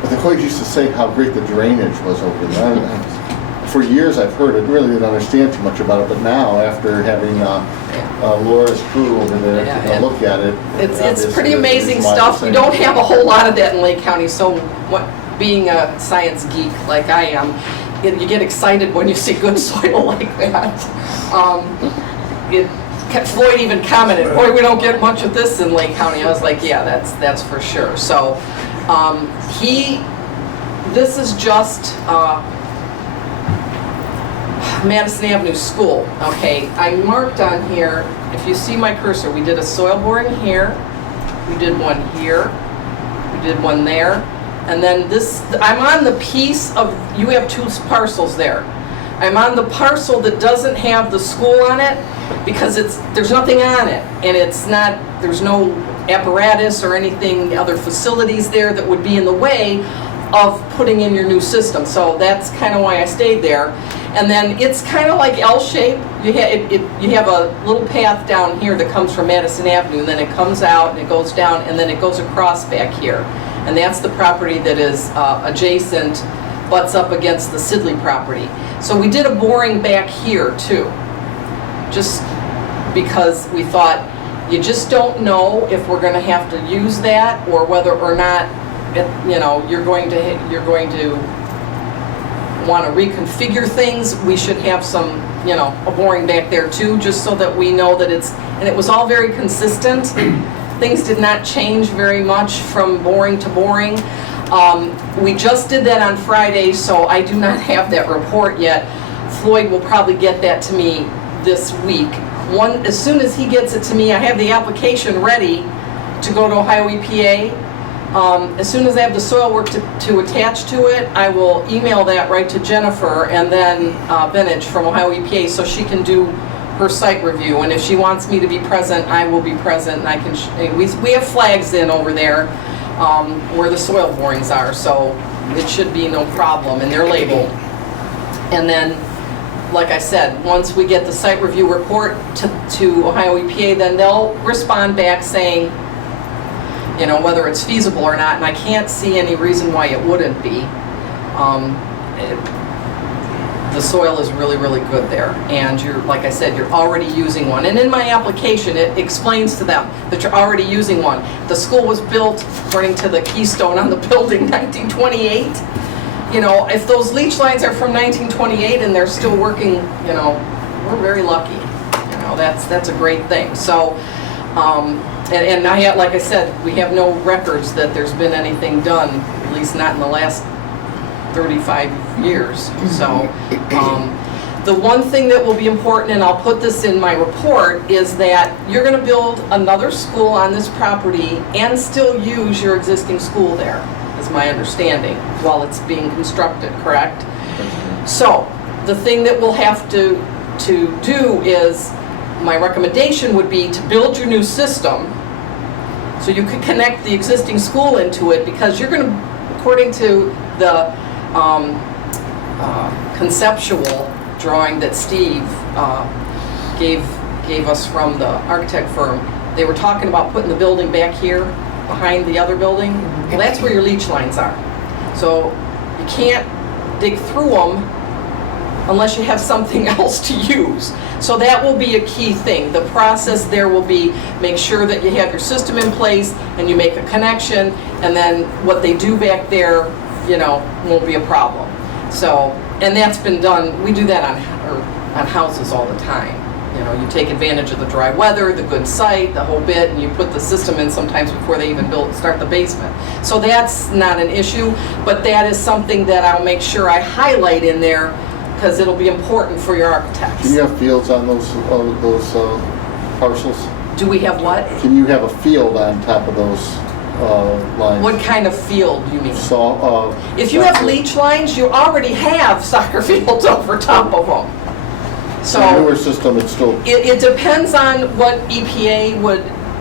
But they always used to say how great the drainage was over there. For years I've heard it, really didn't understand too much about it, but now after having Laura's crew over there to look at it, it's pretty amazing stuff. We don't have a whole lot of that in Lake County, so being a science geek like I am, you get excited when you see good soil like that. Floyd even commented, boy, we don't get much of this in Lake County. I was like, yeah, that's for sure. So this is just Madison Avenue School. Okay, I marked on here, if you see my cursor, we did a soil boring here, we did one here, we did one there, and then this, I'm on the piece of, you have two parcels there. I'm on the parcel that doesn't have the school on it because there's nothing on it, and there's no apparatus or anything, other facilities there that would be in the way of putting in your new system. So that's kind of why I stayed there. And then it's kind of like L-shaped. You have a little path down here that comes from Madison Avenue, and then it comes out and it goes down and then it goes across back here. And that's the property that is adjacent, butts up against the Sidley property. So we did a boring back here too, just because we thought you just don't know if we're going to have to use that or whether or not you're going to want to reconfigure things. We should have some, a boring back there too, just so that we know that and it was all very consistent. Things did not change very much from boring to boring. We just did that on Friday, so I do not have that report yet. Floyd will probably get that to me this week. As soon as he gets it to me, I have the application ready to go to Ohio EPA. As soon as I have the soil work to attach to it, I will email that right to Jennifer and then Vintage from Ohio EPA so she can do her site review. And if she wants me to be present, I will be present. And I can. We have flags in over there where the soil borings are, so it should be no problem, and they're labeled. And then, like I said, once we get the site review report to Ohio EPA, then they'll respond back saying, you know, whether it's feasible or not, and I can't see any reason why it wouldn't be. The soil is really, really good there, and you're, like I said, you're already using one. And in my application, it explains to them that you're already using one. The school was built, according to the keystone on the building, 1928. You know, if those leach lines are from 1928 and they're still working, you know, we're very lucky. You know, that's a great thing. So, and I have, like I said, we have no records that there's been anything done, at least not in the last 35 years. So, the one thing that will be important, and I'll put this in my report, is that you're going to build another school on this property and still use your existing school there, is my understanding, while it's being constructed, correct? So, the thing that we'll have to do is, my recommendation would be to build your new system so you could connect the existing school into it, because you're going to, according to the conceptual drawing that Steve gave us from the architect firm, they were talking about putting the building back here behind the other building. Well, that's where your leach lines are. So you can't dig through them unless you have something else to use. So that will be a key thing. The process there will be, make sure that you have your system in place and you make a connection, and then what they do back there, you know, won't be a problem. So, and that's been done, we do that on houses all the time. You know, you take advantage of the dry weather, the good site, the whole bit, and you put the system in sometimes before they even start the basement. So that's not an issue, but that is something that I'll make sure I highlight in there, because it'll be important for your architects. Can you have fields on those parcels? Do we have what? Can you have a field on top of those lines? What kind of field do you mean? So, if you have leach lines, you already have soccer fields over top of them. So the newer system, it's still. It depends on what EPA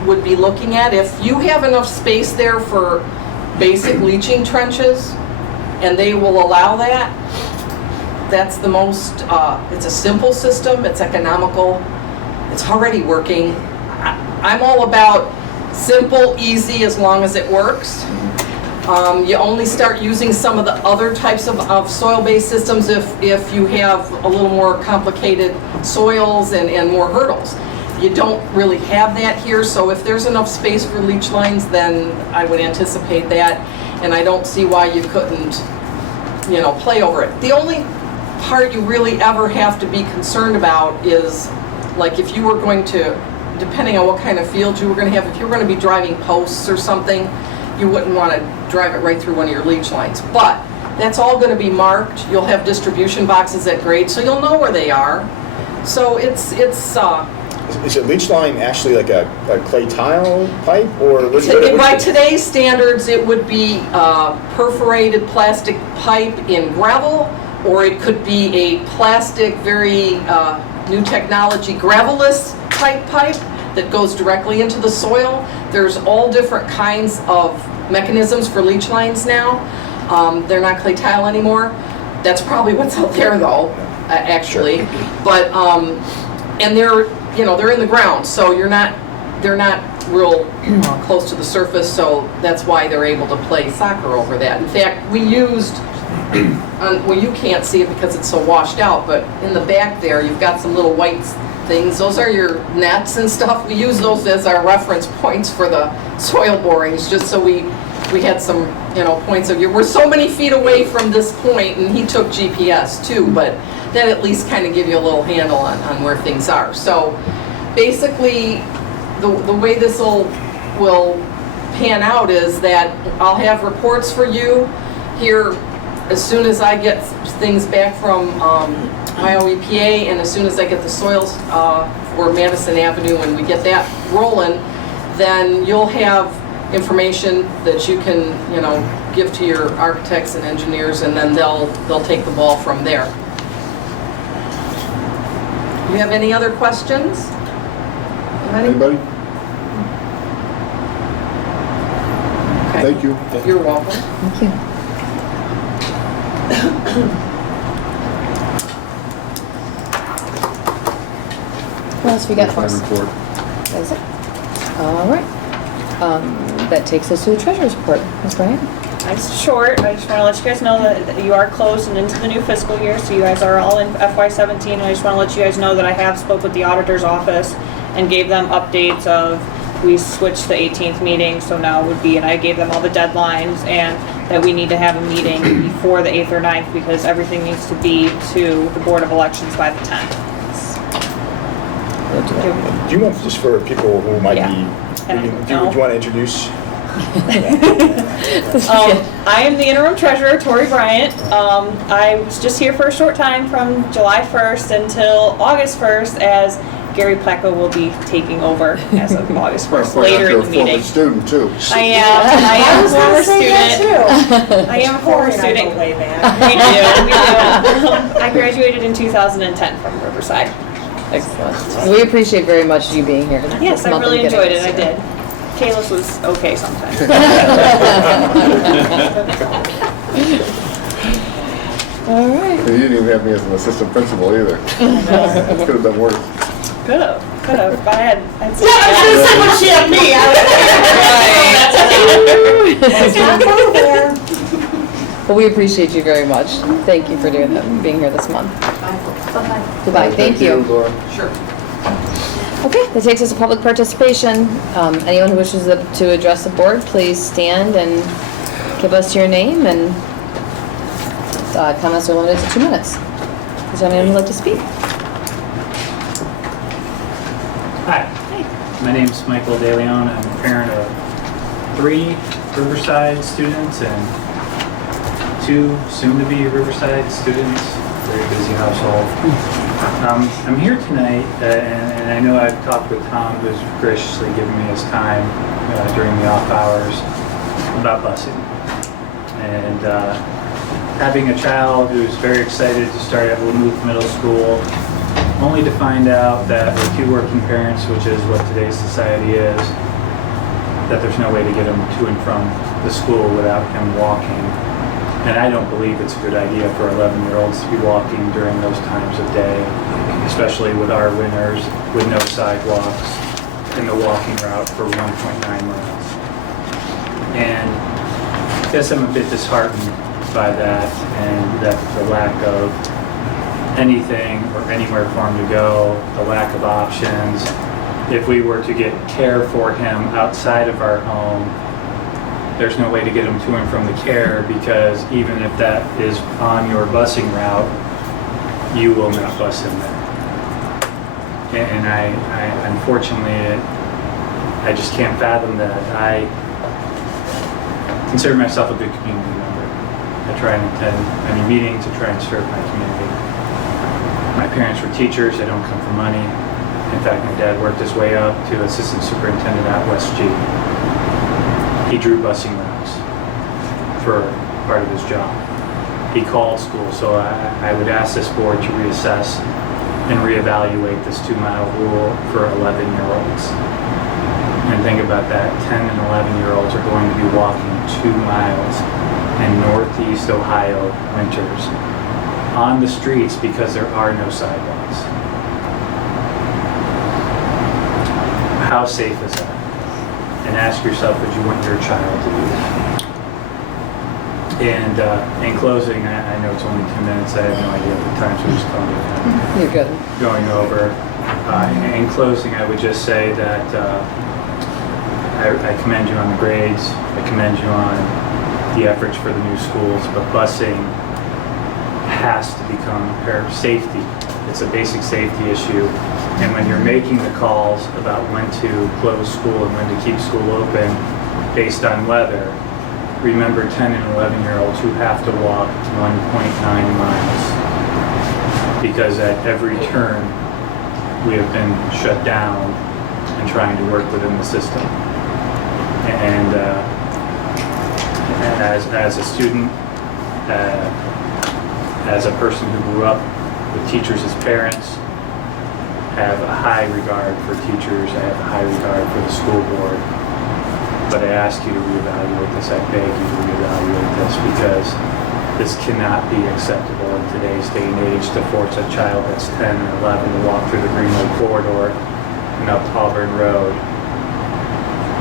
would be looking at. If you have enough space there for basic leaching trenches, and they will allow that, that's the most, it's a simple system, it's economical, it's already working. I'm all about simple, easy, as long as it works. You only start using some of the other types of soil-based systems if you have a little more complicated soils and more hurdles. You don't really have that here, so if there's enough space for leach lines, then I would anticipate that, and I don't see why you couldn't, you know, play over it. The only part you really ever have to be concerned about is, like, if you were going to, depending on what kind of field you were going to have, if you were going to be driving posts or something, you wouldn't want to drive it right through one of your leach lines. But that's all going to be marked. You'll have distribution boxes at grade, so you'll know where they are. So it's Is a leach line actually like a clay tile pipe, or by today's standards, it would be perforated plastic pipe in gravel, or it could be a plastic, very new technology, gravelless type pipe that goes directly into the soil. There's all different kinds of mechanisms for leach lines now. They're not clay tile anymore. That's probably what's out there though, actually. But and they're in the ground, so they're not real close to the surface, so that's why they're able to play soccer over that. In fact, we used, well, you can't see it because it's so washed out, but in the back there, you've got some little white things. Those are your nets and stuff. We use those as our reference points for the soil borings, just so we had some, points of view. We're so many feet away from this point, and he took GPS too, but that at least kind of give you a little handle on where things are. So basically, the way this will pan out is that I'll have reports for you here as soon as I get things back from Ohio EPA, and as soon as I get the soils for Madison Avenue and we get that rolling, then you'll have information that you can, give to your architects and engineers, and then they'll take the ball from there. You have any other questions? Anybody? Okay. Thank you. You're welcome. Thank you. What else we got for My us? report. That's it? All right. That takes us to the treasurer's report. Ms. Bryant? It's short. I just want to let you guys know that you are closed and into the new fiscal year, so you guys are all in FY17. And I just want to let you guys know that I have spoke with the auditor's office and gave them updates of, we switched the 18th meeting, so now it would be, and I gave them all the deadlines, and that we need to have a meeting before the 8th or 9th because everything needs to be to the Board of Elections by the 10th. Do you want, just for people who might Yeah. be, I don't do you know. want to introduce? I am the interim treasurer, Tori Bryant. I was just here for a short time from July 1st until August 1st, as Gary Plecko will be taking over as of August 1st, later in the meeting. You're a former student too. I am a former student. I am a former student. Way back. We do. I graduated in 2010 from Riverside. Excellent. We appreciate very much you being here. Yes, this I month really and getting enjoyed it. us I here. did. Kayla's was okay sometimes. All right. You didn't even have me as an assistant principal either. Could have been worse. Could have. But I had some. Yeah, I was gonna say when she had me. Well, we appreciate you very much. Thank you for doing that, being here this month. Goodbye. Thank you. Laura. Sure. Okay, that takes us to public participation. Anyone who wishes to address the board, please stand and give us your name, and comments are limited to 2 minutes. Is there anyone who'd like to speak? Hi. My name's Michael DeLeon. I'm a parent of 3 Riverside students and 2 soon-to-be Riverside students. Very busy household. I'm here tonight, and I know I've talked with Tom, who's graciously given me his time during the off hours, about busing. And having a child who's very excited to start at Lamouth Middle School, only to find out that with 2 working parents, which is what today's society is, that there's no way to get him to and from the school without him walking. And I don't believe it's a good idea for 11-year-olds to be walking during those times of day, especially with our winters, with no sidewalks, and the walking route for 1.9 miles. And I guess I'm a bit disheartened by that, and that the lack of anything or anywhere for him to go, the lack of options. If we were to get care for him outside of our home, there's no way to get him to and from the care, because even if that is on your busing route, you will not bus him there. And I unfortunately, I just can't fathom that. I consider myself a good community member. I try and attend any meeting to try and serve my community. My parents were teachers. I don't come for money. In fact, my dad worked his way up to assistant superintendent at West G. He drew busing routes for part of his job. He called school, so I would ask this board to reassess and reevaluate this 2-mile rule for 11-year-olds. And think about that, 10 and 11-year-olds are going to be walking 2 miles in Northeast Ohio winters on the streets because there are no sidewalks. How safe is that? And ask yourself, would you want your child to do that? And in closing, I know it's only 2 minutes, I have no idea what the time, so just call me. You're good. Going over. In closing, I would just say that I commend you on the grades, I commend you on the efforts for the new schools, but busing has to become safety. It's a basic safety issue. And when you're making the calls about when to close school and when to keep school open based on weather, remember 10 and 11-year-olds who have to walk 1.9 miles. Because at every turn, we have been shut down and trying to work within the system. And as a student, as a person who grew up with teachers as parents, have a high regard for teachers, I have a high regard for the school board. But I ask you to reevaluate this, I beg you to reevaluate this, because this cannot be acceptable in today's day and age to force a child that's 10 and 11 to walk through the Greenway corridor and up Auburn Road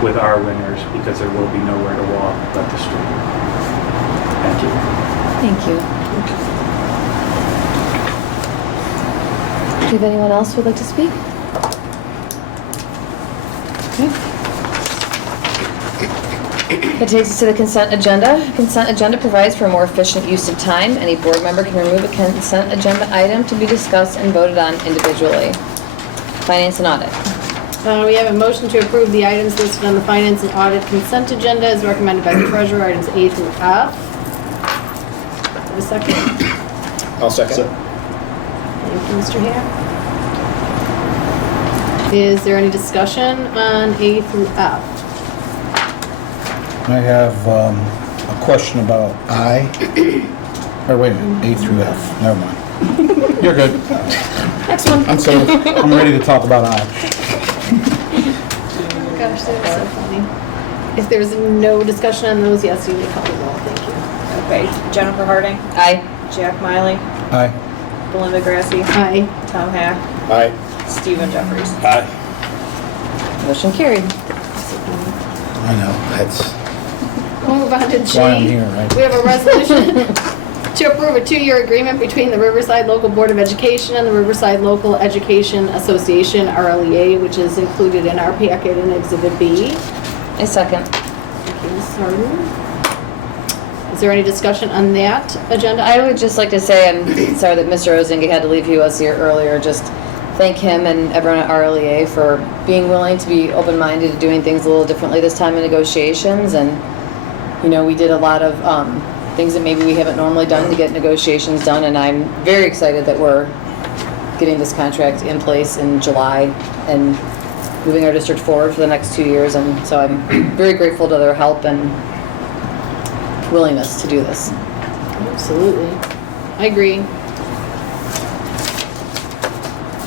with our winners, because there will be nowhere to walk but the street. Thank you. Thank you. Do you have anyone else who would like to speak? Okay. That takes us to the consent agenda. Consent agenda provides for a more efficient use of time. Any board member can remove a consent agenda item to be discussed and voted on individually. Finance and audit. We have a motion to approve the items listed on the finance and audit consent agenda as recommended by the treasurer, items A through F. Have a second? I'll second. Thank you, Mr. Hack. Is there any discussion on A through F? I have a question about I. Or wait a minute, A through F. Never mind. You're good. Next one. I'm ready to talk about I. Oh gosh, that was so funny. If there's no discussion on those, yes, you may call the roll. Thank you. Okay, Jennifer Harding, Aye. Jack Miley, Aye. Belinda Grassi, Aye. Tom Hack, Aye. Stephen Jeffries. Aye. Motion carried. I know, that's We'll move on to G. why I'm here, right? We have a resolution to approve a 2-year agreement between the Riverside Local Board of Education and the Riverside Local Education Association, RLEA, which is included in our packet in Exhibit B. A second. Thank you, Ms. Harden. Is there any discussion on that agenda? I would just like to say, I'm sorry that Mr. Ozinga had to leave. He was here earlier. Just thank him and everyone at RLEA for being willing to be open-minded to doing things a little differently this time in negotiations. And, you know, we did a lot of things that maybe we haven't normally done to get negotiations done. And I'm very excited that we're getting this contract in place in July and moving our district forward for the next 2 years. And so I'm very grateful to their help and willingness to do this. Absolutely. I agree.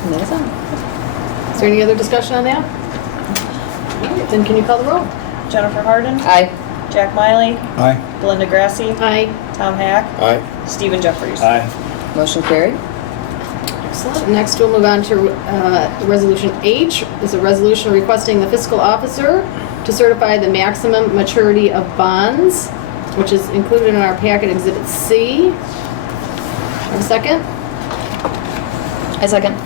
And that's all. Is there any other discussion on that? All right, then can you call the roll? Jennifer Harding, Aye. Jack Miley, Aye. Belinda Grassi, Aye. Tom Hack, Aye. Stephen Jeffries. Aye. Motion carried. Excellent. Next, we'll move on to Resolution H. This is a resolution requesting the fiscal officer to certify the maximum maturity of bonds, which is included in our packet Exhibit C. Have a second? A second.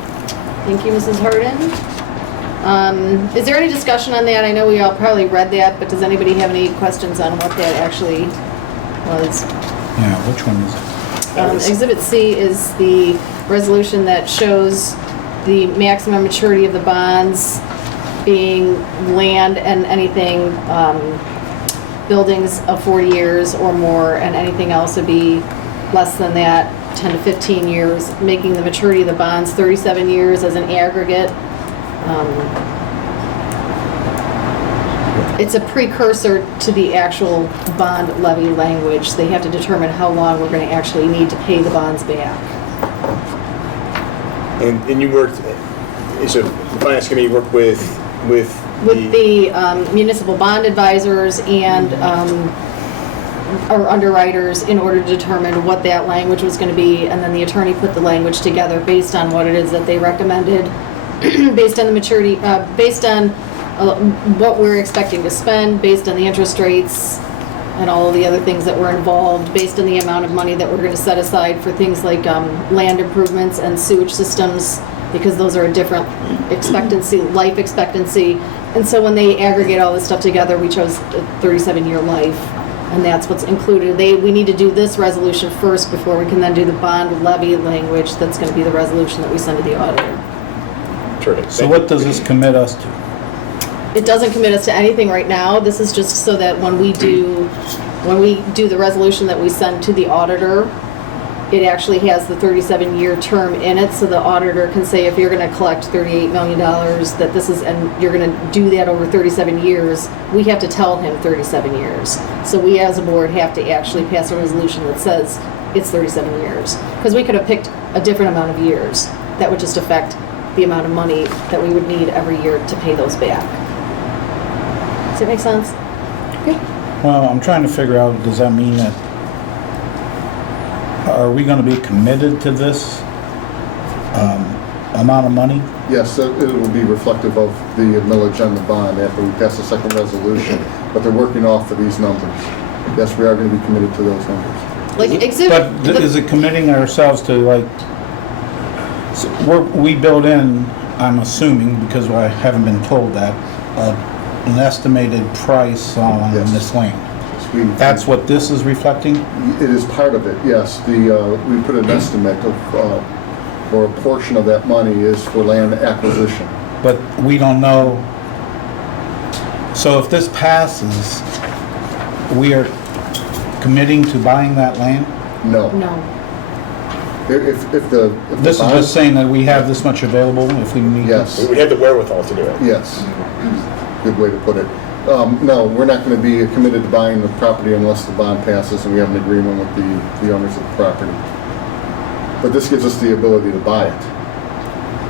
Thank you, Mrs. Harden. Is there any discussion on that? I know we all probably read that, but does anybody have any questions on what that actually was? Yeah, which one is it? Exhibit C is the resolution that shows the maximum maturity of the bonds being land and anything, buildings of 40 years or more, and anything else would be less than that, 10 to 15 years, making the maturity of the bonds 37 years as an aggregate. It's a precursor to the actual bond levy language. They have to determine how long we're going to actually need to pay the bonds back. And you worked, so the finance committee worked with the municipal bond advisors and our underwriters in order to determine what that language was going to be, and then the attorney put the language together based on what it is that they recommended, based on the maturity, based on what we're expecting to spend, based on the interest rates and all of the other things that were involved, based on the amount of money that we're going to set aside for things like land improvements and sewage systems, because those are a different expectancy, life expectancy. And so when they aggregate all this stuff together, we chose a 37-year life, and that's what's included. We need to do this resolution first before we can then do the bond levy language. That's going to be the resolution that we send to the auditor. Terrific. So what does this commit us to? It doesn't commit us to anything right now. This is just so that when we do the resolution that we send to the auditor it actually has the 37-year term in it, so the auditor can say if you're going to collect $38 million, that this is, and you're going to do that over 37 years, we have to tell him 37 years. So we as a board have to actually pass a resolution that says it's 37 years. Because we could have picked a different amount of years. That would just affect the amount of money that we would need every year to pay those back. Does that make sense? Okay. Well, I'm trying to figure out, does that mean that, are we gonna be committed to this amount of money? Yes, it will be reflective of the millage on the bond after we pass the second resolution, but they're working off of these numbers. Yes, we are going to be committed to those numbers. Like But is it committing ourselves to like, we build in, I'm assuming, because I haven't been told that, an estimated price on Yes. this land? We- That's what this is reflecting? It is part of it, yes. We put an estimate of, or a portion of that money is for land acquisition. But we don't know. So if this passes, we are committing to buying that land? No. No. If the This is bond- just saying that we have this much available if we need it? Yes. We have the wherewithal to do it. Yes. Good way to put it. No, we're not going to be committed to buying the property unless the bond passes and we have an agreement with the owners of the property. But this gives us the ability to buy it.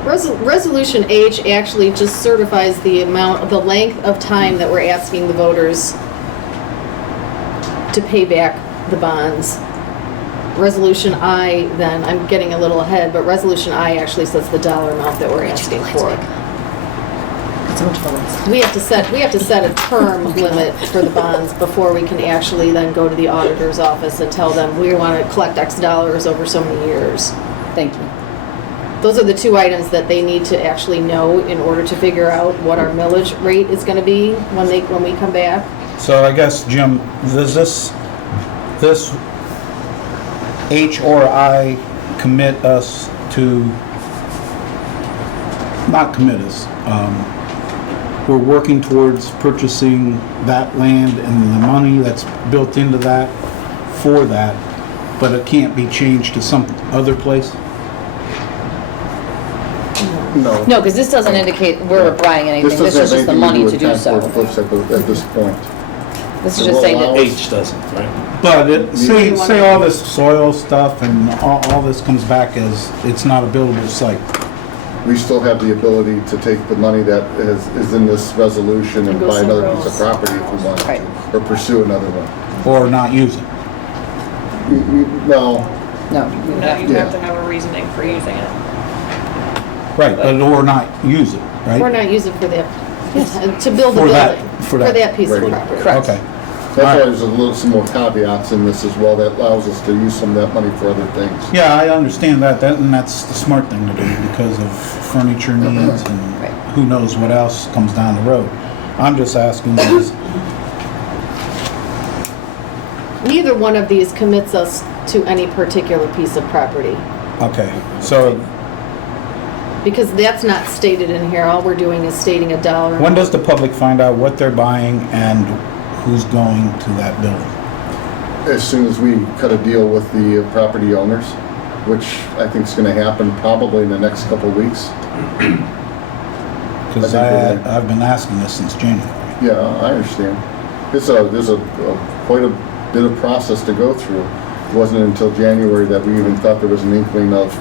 Resolution H actually just certifies the amount, the length of time that we're asking the voters to pay back the bonds. Resolution I, then, I'm getting a little ahead, but Resolution I actually sets the dollar amount that we're asking for. We have to set a term limit for the bonds before we can actually then go to the auditor's office and tell them we want to collect X dollars over so many years. Thank you. Those are the two items that they need to actually know in order to figure out what our millage rate is going to be when we come back. So I guess, Jim, does this H or I commit us to, not commit us, we're working towards purchasing that land and the money that's built into that for that, but it can't be changed to some other place? No. No, because this doesn't indicate we're buying anything, this doesn't is have just the anything money do to do with so. Concord Cliffs at this point. This is just saying that, H doesn't, right? But say all this soil stuff and all this comes back as it's not a buildable site. We still have the ability to take the money that is in this resolution and go buy another somewhere piece of else. property if we wanted Right. to, or pursue another one. Or not use it. No, no, No, we have you to. have to have a reasoning for using it. Right, but or not use it, Or right? not use it for that, to build the For that- building, for for that. that piece of Right. property. Correct. Okay. that's why there's some more caveats in this as well that allows us to use some of that money for other things. Yeah, I understand that, and that's the smart thing to do because of furniture needs and Right. who knows what else comes down the road. I'm just asking is, Neither one of these commits us to any particular piece of property, okay, so because that's not stated in here. All we're doing is stating a dollar. when does the public find out what they're buying and who's going to that building? As soon as we cut a deal with the property owners, which I think is going to happen probably in the next couple of weeks. Because I think I've been asking this since January. Yeah, I understand. There's quite a bit of process to go through. It wasn't until January that we even thought there was an inkling of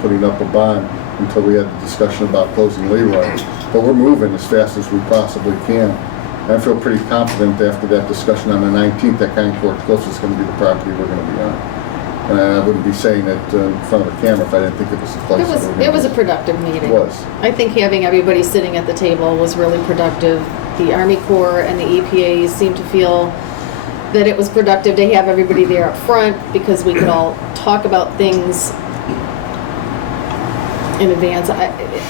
putting up a bond until we had the discussion about closing Leroy. But we're moving as fast as we possibly can. And I feel pretty confident after that discussion on the 19th that Concord Cliffs is going to be the property we're going to be on. And I wouldn't be saying it in front of a camera if I didn't think it was the place. that we're It gonna was a be. productive meeting. It was. I think having everybody sitting at the table was really productive. The Army Corps and the EPA seemed to feel that it was productive to have everybody there up front because we could all talk about things in advance.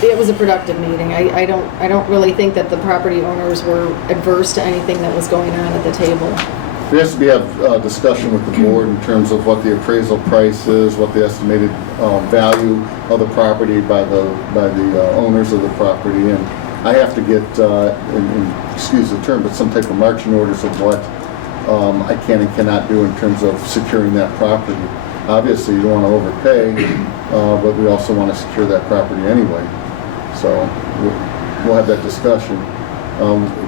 It was a productive meeting. I don't really think that the property owners were adverse to anything that was going on at the table. There has to be a discussion with the board in terms of what the appraisal price is, what the estimated value of the property by the owners of the property, and I have to get, and excuse the term, but some type of marching orders of what I can and cannot do in terms of securing that property. Obviously, you don't want to overpay, but we also want to secure that property anyway. So we'll have that discussion.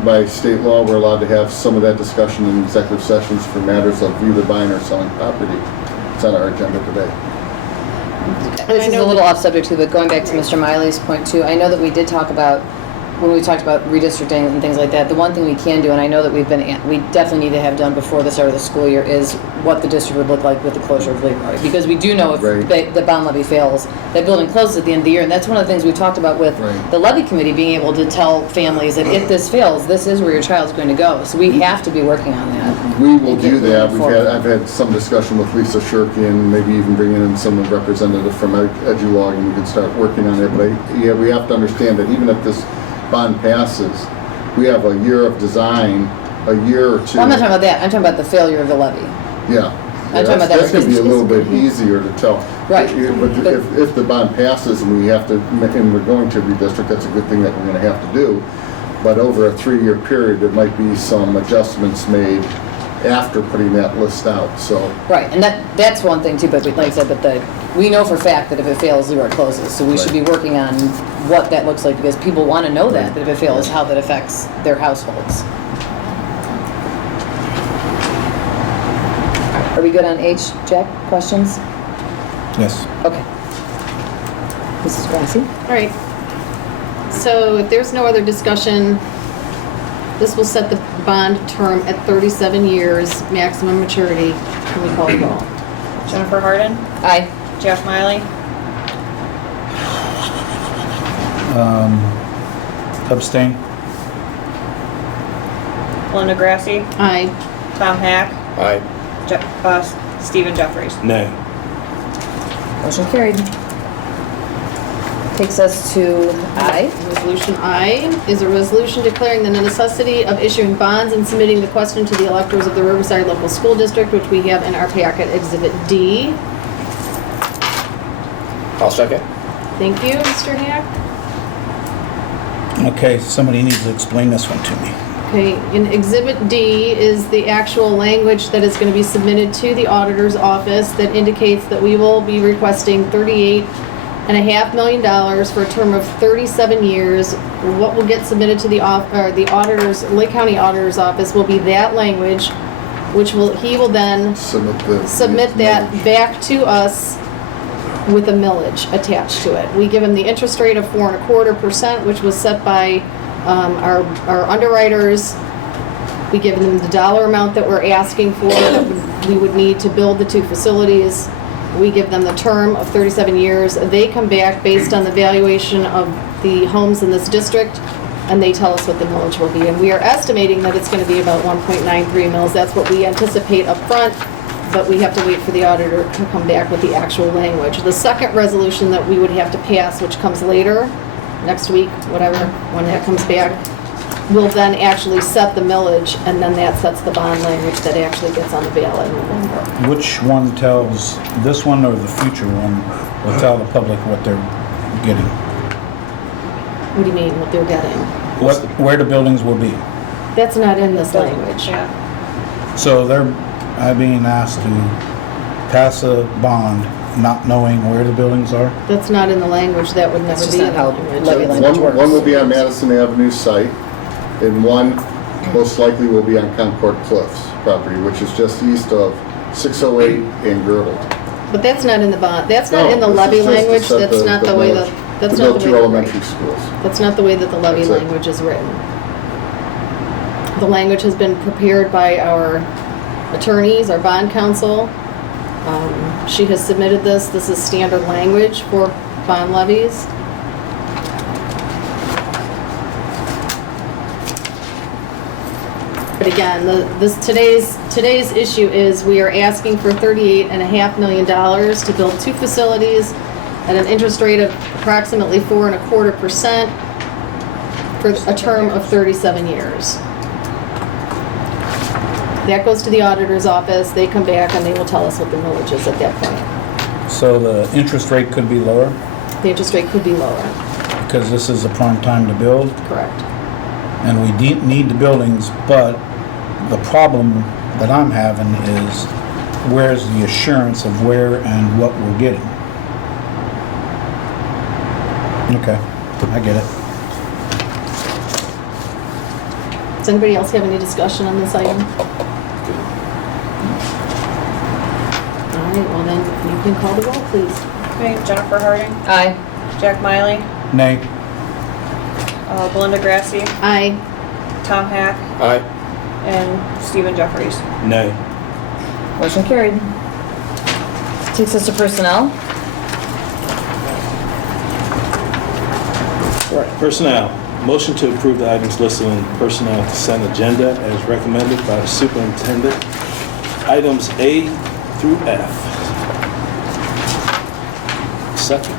By state law, we're allowed to have some of that discussion in executive sessions for matters of either buying or selling property. It's on our agenda today. This is a little off subject too, but going back to Mr. Miley's point too, I know that we did talk about, when we talked about redistricting and things like that, the one thing we can do, and I know that we definitely need to have done before the start of the school year, is what the district would look like with the closure of Riverside. Because we do know if the bond levy fails, that building closes at the end of the year, and that's one of the things we talked about with the levy committee, being able to tell families that if this fails, this is where your child's going to go. So we have to be working on that. We will do that. I've had some discussion with Lisa Shirky and maybe even bringing in some representative from EduLog, and we can start working on it. But yeah, we have to understand that even if this bond passes, we have a year of design, a year or two. Well, I'm not talking about that. I'm talking about the failure of the levy. Yeah. I'm talking about that. That's going to be a little bit easier to tell. Right. But if the bond passes and we have to, and we're going to redistrict, that's a good thing that we're going to have to do. But over a 3-year period, there might be some adjustments made after putting that list out. So. Right, and that's one thing too. But like I said, we know for a fact that if it fails, zero closes. So we should be working on what that looks like, because people want to know that if it fails, how that affects their households. Are we good on H, Jack? Questions? Yes. Okay. Mrs. Grassi? All right. So if there's no other discussion, this will set the bond term at 37 years, maximum maturity. Can we call the roll? Jennifer Harden? Aye. Jeff Miley? Abstain. Linda Grassi? Aye. Tom Hack? Aye. Stephen Jeffries? Nay. Motion carried. Takes us to I. Resolution I is a resolution declaring the necessity of issuing bonds and submitting the question to the electors of the Riverside Local School District, which we have in our packet, Exhibit D. I'll second. Thank you, Mr. Hack. Okay, somebody needs to explain this one to me. Okay, in Exhibit D is the actual language that is going to be submitted to the auditor's office that indicates that we will be requesting $38.5 million for a term of 37 years. What will get submitted to the Lake County Auditor's Office will be that language, which he will then submit that back to us with a millage attached to it. We give him the interest rate of 4.25%, which was set by our underwriters. We give them the dollar amount that we're asking for that we would need to build the 2 facilities. We give them the term of 37 years. They come back based on the valuation of the homes in this district, and they tell us what the millage will be. And we are estimating that it's going to be about 1.93 mils. That's what we anticipate up front, but we have to wait for the auditor to come back with the actual language. The second resolution that we would have to pass, which comes later, next week, whatever, when that comes back, will then actually set the millage, and then that sets the bond language that actually gets on the ballot in November. Which one tells, this one or the future one, will tell the public what they're getting? What do you mean, what they're getting? Where the buildings will be. That's not in this language. Yeah. So they're being asked to pass a bond not knowing where the buildings are? That's not in the language. That would never be in the language. One will be on Madison Avenue site, and one most likely will be on Concord Cliffs property, which is just east of 608 and Girdle. But that's not in the bond. That's not in the levy language. That's not the way that. That's not the way. Elementary schools. That's not the way that the levy language is written. The language has been prepared by our attorneys, our bond counsel. She has submitted this. This is standard language for bond levies. But again, today's issue is we are asking for $38.5 million to build 2 facilities at an interest rate of approximately 4.25% for a term of 37 years. That goes to the auditor's office. They come back and they will tell us what the millage is at that point. So the interest rate could be lower? The interest rate could be lower. Because this is a prime time to build? Correct. And we need the buildings, but the problem that I'm having is where's the assurance of where and what we're getting? Okay, I get it. Does anybody else have any discussion on this item? All right, well then, you can call the roll, please. Okay, Jennifer Harding, Aye. Jack Miley, Nay. Belinda Grassi, Aye. Tom Hack, Aye. and Stephen Jeffries. Nay. Motion carried. Takes us to personnel. Personnel. Motion to approve the items listed on the personnel consent agenda as recommended by the superintendent. Items A through F. Second.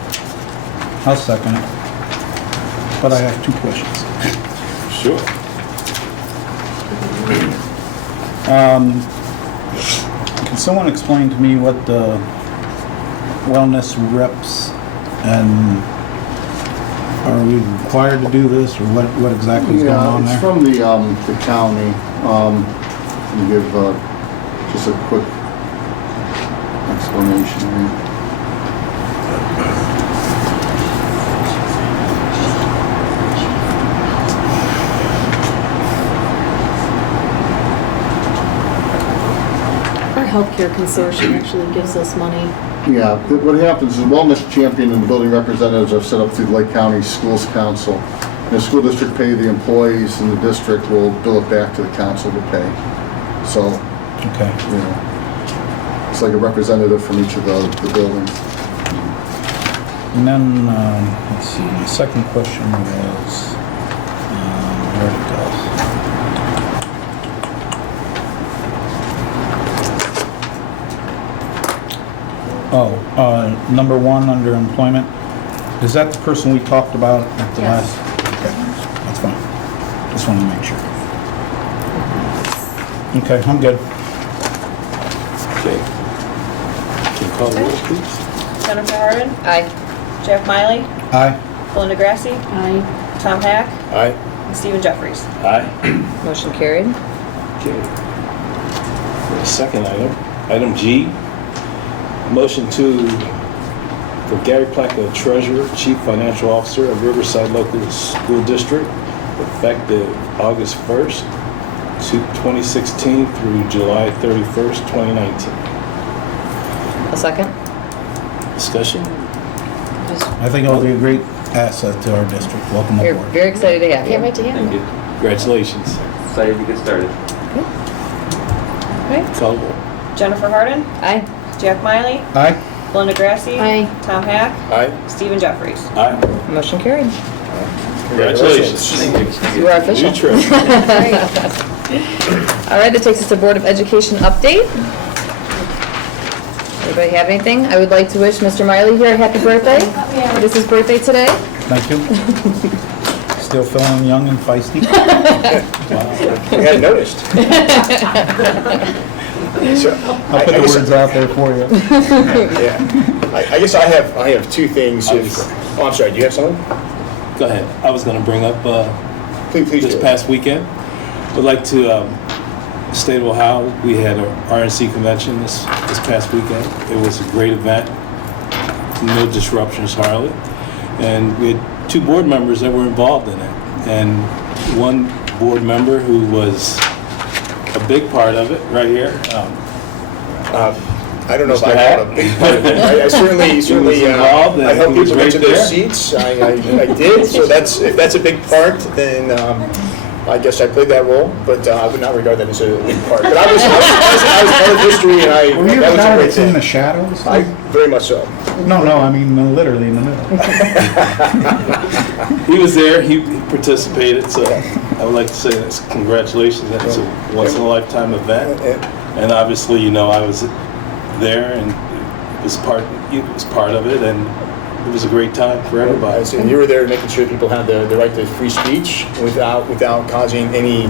I'll second it. But I have 2 questions. Sure. Can someone explain to me what the wellness reps and are we required to do this or what exactly is going on there? It's from the county. I'll give just a quick explanation here. Our healthcare consortium actually gives us money. Yeah, what happens is wellness champion and building representatives are set up through the Lake County Schools Council. The school district pay the employees and the district will bill it back to the council to pay. So, Okay. you know, it's like a representative from each of the buildings. And then, let's see, the second question was, where'd it go? Oh, number 1 under employment, is that the person we talked about at the Yes. last? Okay, that's fine. Just want to make sure. Okay, I'm good. Okay. Can you call the roll, please? Jennifer Harding, Aye. Jack Miley, Aye. Belinda Grassi, Aye. Tom Hack, Aye. and Stephen Jeffries. Aye. Motion carried. Okay. The second item, item G. Motion for Gary Placca, Treasurer, Chief Financial Officer of Riverside Local School District, effective August 1st, 2016 through July 31st, 2019. A second. Discussion? I think it'll be a great asset to our district. Welcome We're aboard. very excited to have you. Can't wait to hear Thank it. you. Congratulations. Excited to get started. Okay, Call the roll. Jennifer Harding, Aye. Jack Miley, Aye. Belinda Grassi, Aye. Tom Hack, Aye. Stephen Jeffries. Aye. Motion carried. Congratulations. You are official. New trip. All right, that takes us to Board of Education update. Anybody have anything? I would like to wish Mr. Miley here a happy birthday. It is his birthday today. Thank you. Still feeling young and feisty. I hadn't noticed. So, I'll put the words out there for you. Yeah. I guess I have 2 things. Oh, I'm sorry. Do you have something? Go ahead. I was going to bring up Please this do. past weekend. Would like to state of Ohio, we had our RNC convention this past weekend. It was a great event. No disruptions hardly. And we had 2 board members that were involved in it. And one board member who was a big part of it right here. I don't know if Mr. I Hack? have a big part of it. I certainly, involved and I helped he was people get to right their there. seats. I did, so if that's a big part, then I guess I played that role, but I would not regard that as a big part. But I was part of history, and Were you that the was a guy great that's in thing. the shadows? Very much so. No, I mean literally in the middle. He was there, he participated, so I would like to say that's congratulations. That's a once in a lifetime event. And obviously, you know, I was there and it was part of it, and it was a great time for everybody. And you were there making sure people had the right to free speech without causing any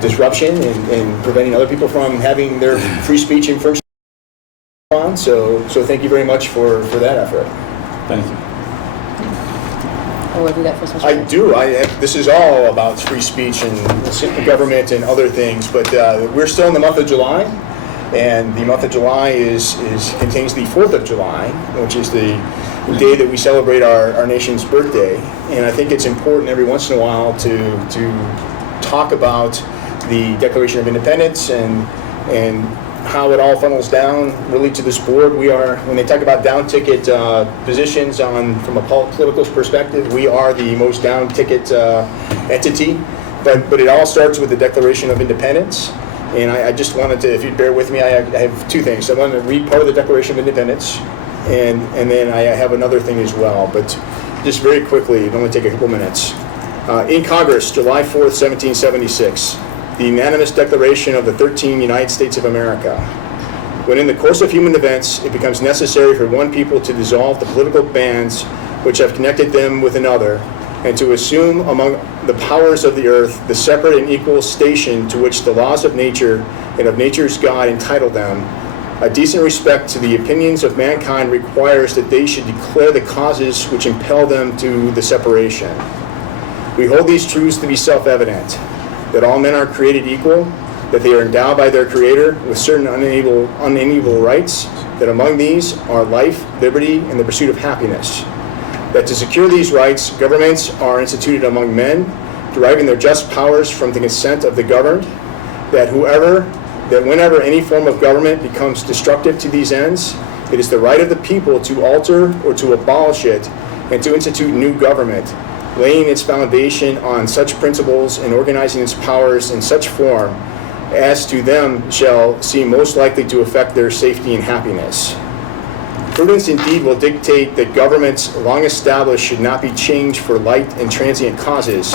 disruption and preventing other people from having their free speech infringed on. So thank you very much for that effort. Thank you. Oh, what do you got for us, Mr. I do. This is all about free speech and government and other things, but we're still in the month of July. And the month of July contains the 4th of July, which is the day that we celebrate our nation's birthday. And I think it's important every once in a while to talk about the Declaration of Independence and how it all funnels down really to this board. We are, when they talk about down ticket positions from a political perspective, we are the most down ticket entity. But it all starts with the Declaration of Independence. And I just wanted to, if you'd bear with me, I have two things. I want to read part of the Declaration of Independence, and then I have another thing as well. But just very quickly, it'll only take a couple minutes. In Congress, July 4th, 1776, the unanimous declaration of the 13 United States of America. When in the course of human events, it becomes necessary for one people to dissolve the political bands which have connected them with another, and to assume among the powers of the earth the separate and equal station to which the laws of nature and of nature's God entitle them, a decent respect to the opinions of mankind requires that they should declare the causes which impel them to the separation. We hold these truths to be self-evident, that all men are created equal, that they are endowed by their Creator with certain unalienable rights, that among these are life, liberty, and the pursuit of happiness. That to secure these rights, governments are instituted among men, deriving their just powers from the consent of the governed, that whenever any form of government becomes destructive to these ends, it is the right of the people to alter or to abolish it, and to institute new government, laying its foundation on such principles and organizing its powers in such form as to them shall seem most likely to affect their safety and happiness. Prudence indeed will dictate that governments long established should not be changed for light and transient causes,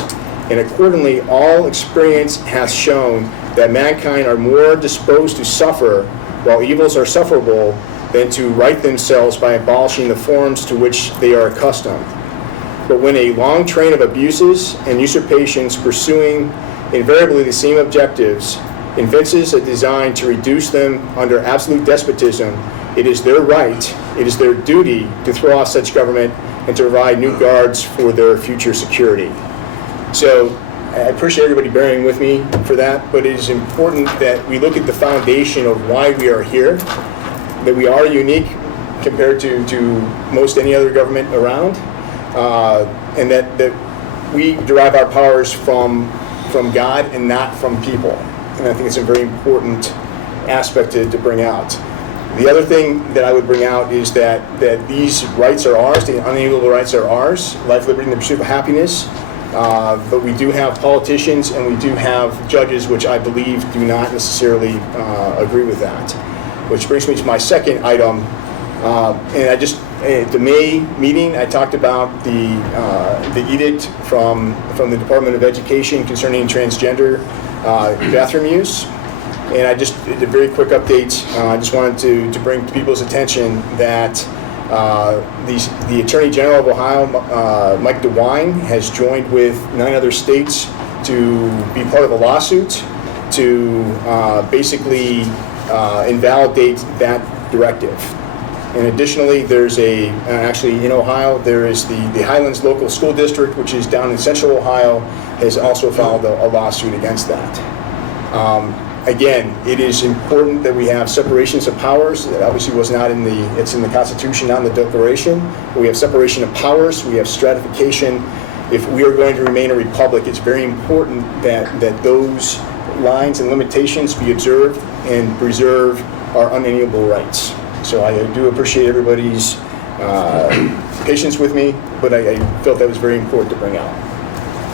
and accordingly all experience hath shown that mankind are more disposed to suffer while evils are sufferable than to right themselves by abolishing the forms to which they are accustomed. But when a long train of abuses and usurpations pursuing invariably the same objectives evinces a design to reduce them under absolute despotism, it is their right, it is their duty to throw off such government and to provide new guards for their future security. So I appreciate everybody bearing with me for that, but it is important that we look at the foundation of why we are here, that we are unique compared to most any other government around, and that we derive our powers from God and not from people. And I think it's a very important aspect to bring out. The other thing that I would bring out is that these rights are ours, the unalienable rights are ours, life, liberty, and the pursuit of happiness. But we do have politicians and we do have judges which I believe do not necessarily agree with that. Which brings me to my second item. And I just, at the May meeting, I talked about the edict from the Department of Education concerning transgender bathroom use. And I just, a very quick update, I just wanted to bring to people's attention that the Attorney General of Ohio, Mike DeWine, has joined with 9 other states to be part of a lawsuit to basically invalidate that directive. And additionally, there's actually in Ohio, there is the Highlands Local School District, which is down in central Ohio, has also filed a lawsuit against that. Again, it is important that we have separations of powers. That obviously was not it's in the Constitution, not in the Declaration. But we have separation of powers, we have stratification. If we are going to remain a republic, it's very important that those lines and limitations be observed and preserve our unalienable rights. So I do appreciate everybody's patience with me, but I felt that was very important to bring out.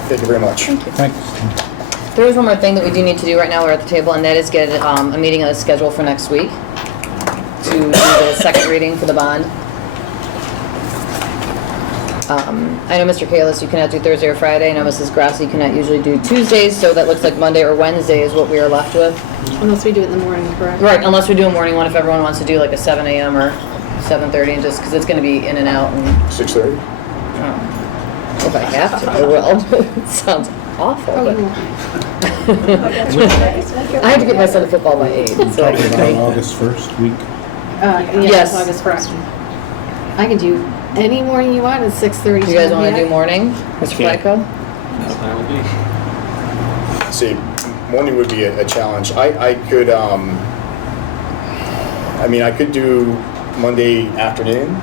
Thank you very much. Thank you. There is one more thing that we do need to do right now. We're at the table, and that is get a meeting on the schedule for next week to do the second reading for the bond. I know Mr. Kalis, you cannot do Thursday or Friday. I know Mrs. Grassi cannot usually do Tuesdays, so that looks like Monday or Wednesday is what we are left with. Unless we do it in the morning, correct? Right, unless we do a morning one, if everyone wants to do like a 7 a.m. or 7:30, and just because it's going to be in and out. And 6:30? if I have to, I will. It sounds awful. But I have to get my son to football by 8. So Talking about August 1st week. Yes, August 1st. I can do any morning you want at 6:30. Do you guys want to do morning, Mr. Flacco? See, morning would be a challenge. I could, I mean, I could do Monday afternoon,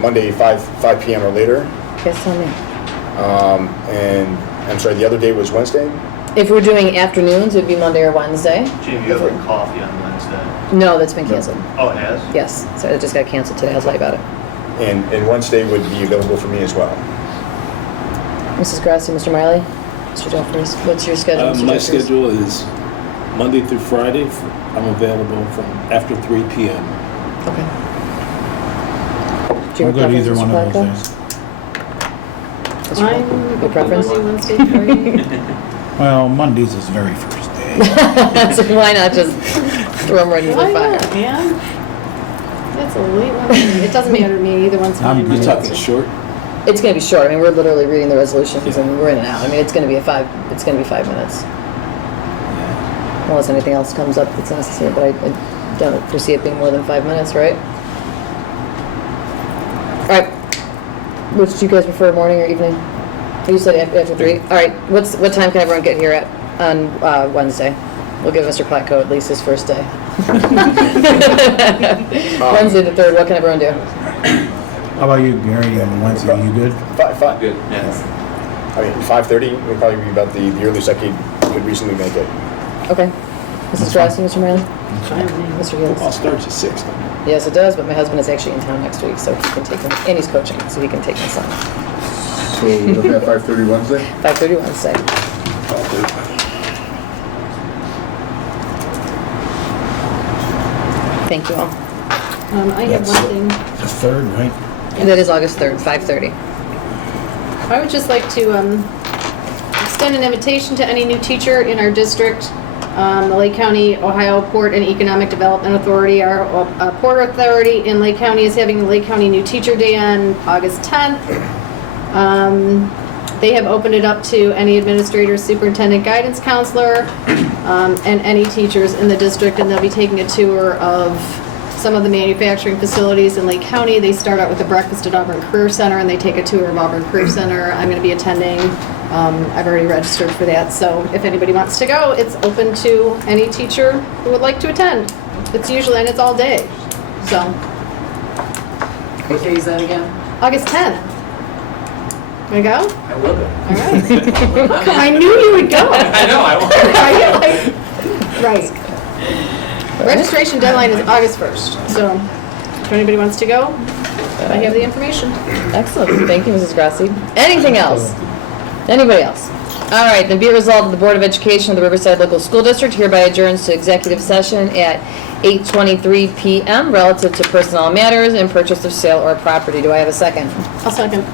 Monday 5 p.m. or later. Guess tell me. And I'm sorry, the other day was Wednesday? If we're doing afternoons, it would be Monday or Wednesday. Jamie, you have a coffee on Wednesday. No, that's been canceled. Oh, it has? Yes, so it just got canceled today. I'll tell you about it. And Wednesday would be available for me as well. Mrs. Grassi, Mr. Miley, Mr. Jeffries, what's your schedule, Mr. My Jeffries? schedule is Monday through Friday. I'm available from after 3 p.m. Okay. Do you I'm have a good either preference, one Mr. of those Placco? days. Mr. I'm Placco, your preference? Monday, Wednesday, Friday. Well, Monday's his very first day. So why not just throw them right into the Why fire? not, man? That's a late one. It doesn't matter to me, either one's fine. I'm You're good. talking short? It's gonna be short. I mean, we're literally reading the resolutions and we're in and out. I mean, it's gonna be 5 minutes. Unless anything else comes up that's necessary, but I don't foresee it being more than 5 minutes, right? All right. Which do you guys prefer, morning or evening? You said after 3? All right. What time can everyone get here on Wednesday? We'll give Mr. Platco at least his first day. Wednesday the 3rd, what can everyone do? How about you, Gary, on Wednesday? You good? Five. Good, yes. I mean, 5:30 would probably be about the earliest I could reasonably make it. Okay. Mrs. Grassi, Mr. Miley? Mr. Hill? Football starts at 6. Yes, it does, but my husband is actually in town next week, so he can take him, and he's coaching, so he can take my son. So we're looking at 5:30 Wednesday? 5:30 Wednesday. Thank you all. I have one thing. The 3rd, right? And that is August 3rd, 5:30. I would just like to extend an invitation to any new teacher in our district. The Lake County, Ohio Port and Economic Development Authority, our port authority in Lake County, is having the Lake County New Teacher Day on August 10th. They have opened it up to any administrator, superintendent, guidance counselor, and any teachers in the district, and they'll be taking a tour of some of the manufacturing facilities in Lake County. They start out with a breakfast at Auburn Career Center, and they take a tour of Auburn Career Center. I'm going to be attending. I've already registered for that, so if anybody wants to go, it's open to any teacher who would like to attend. It's usually, and it's all day, so. What day is that again? August 10th. Wanna go? I will go. All right. I knew you would go. I know, I will. Right. Registration deadline is August 1st, so if anybody wants to go, I have the information. Excellent. Thank you, Mrs. Grassi. Anything else? Anybody else? All right, then be it resolved that the Board of Education of the Riverside Local School District hereby adjourns to executive session at 8:23 p.m. relative to personnel matters and purchase of sale or property. Do I have a second? I'll second.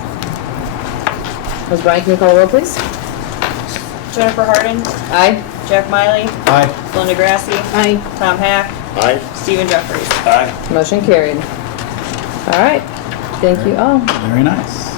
Ms. Bryan, can you call the roll, please? Jennifer Harding, Aye. Jack Miley, Aye. Linda Grassi, Aye. Tom Hack, Aye. Stephen Jeffries. Aye. Motion carried. All right. Thank you all. Very nice.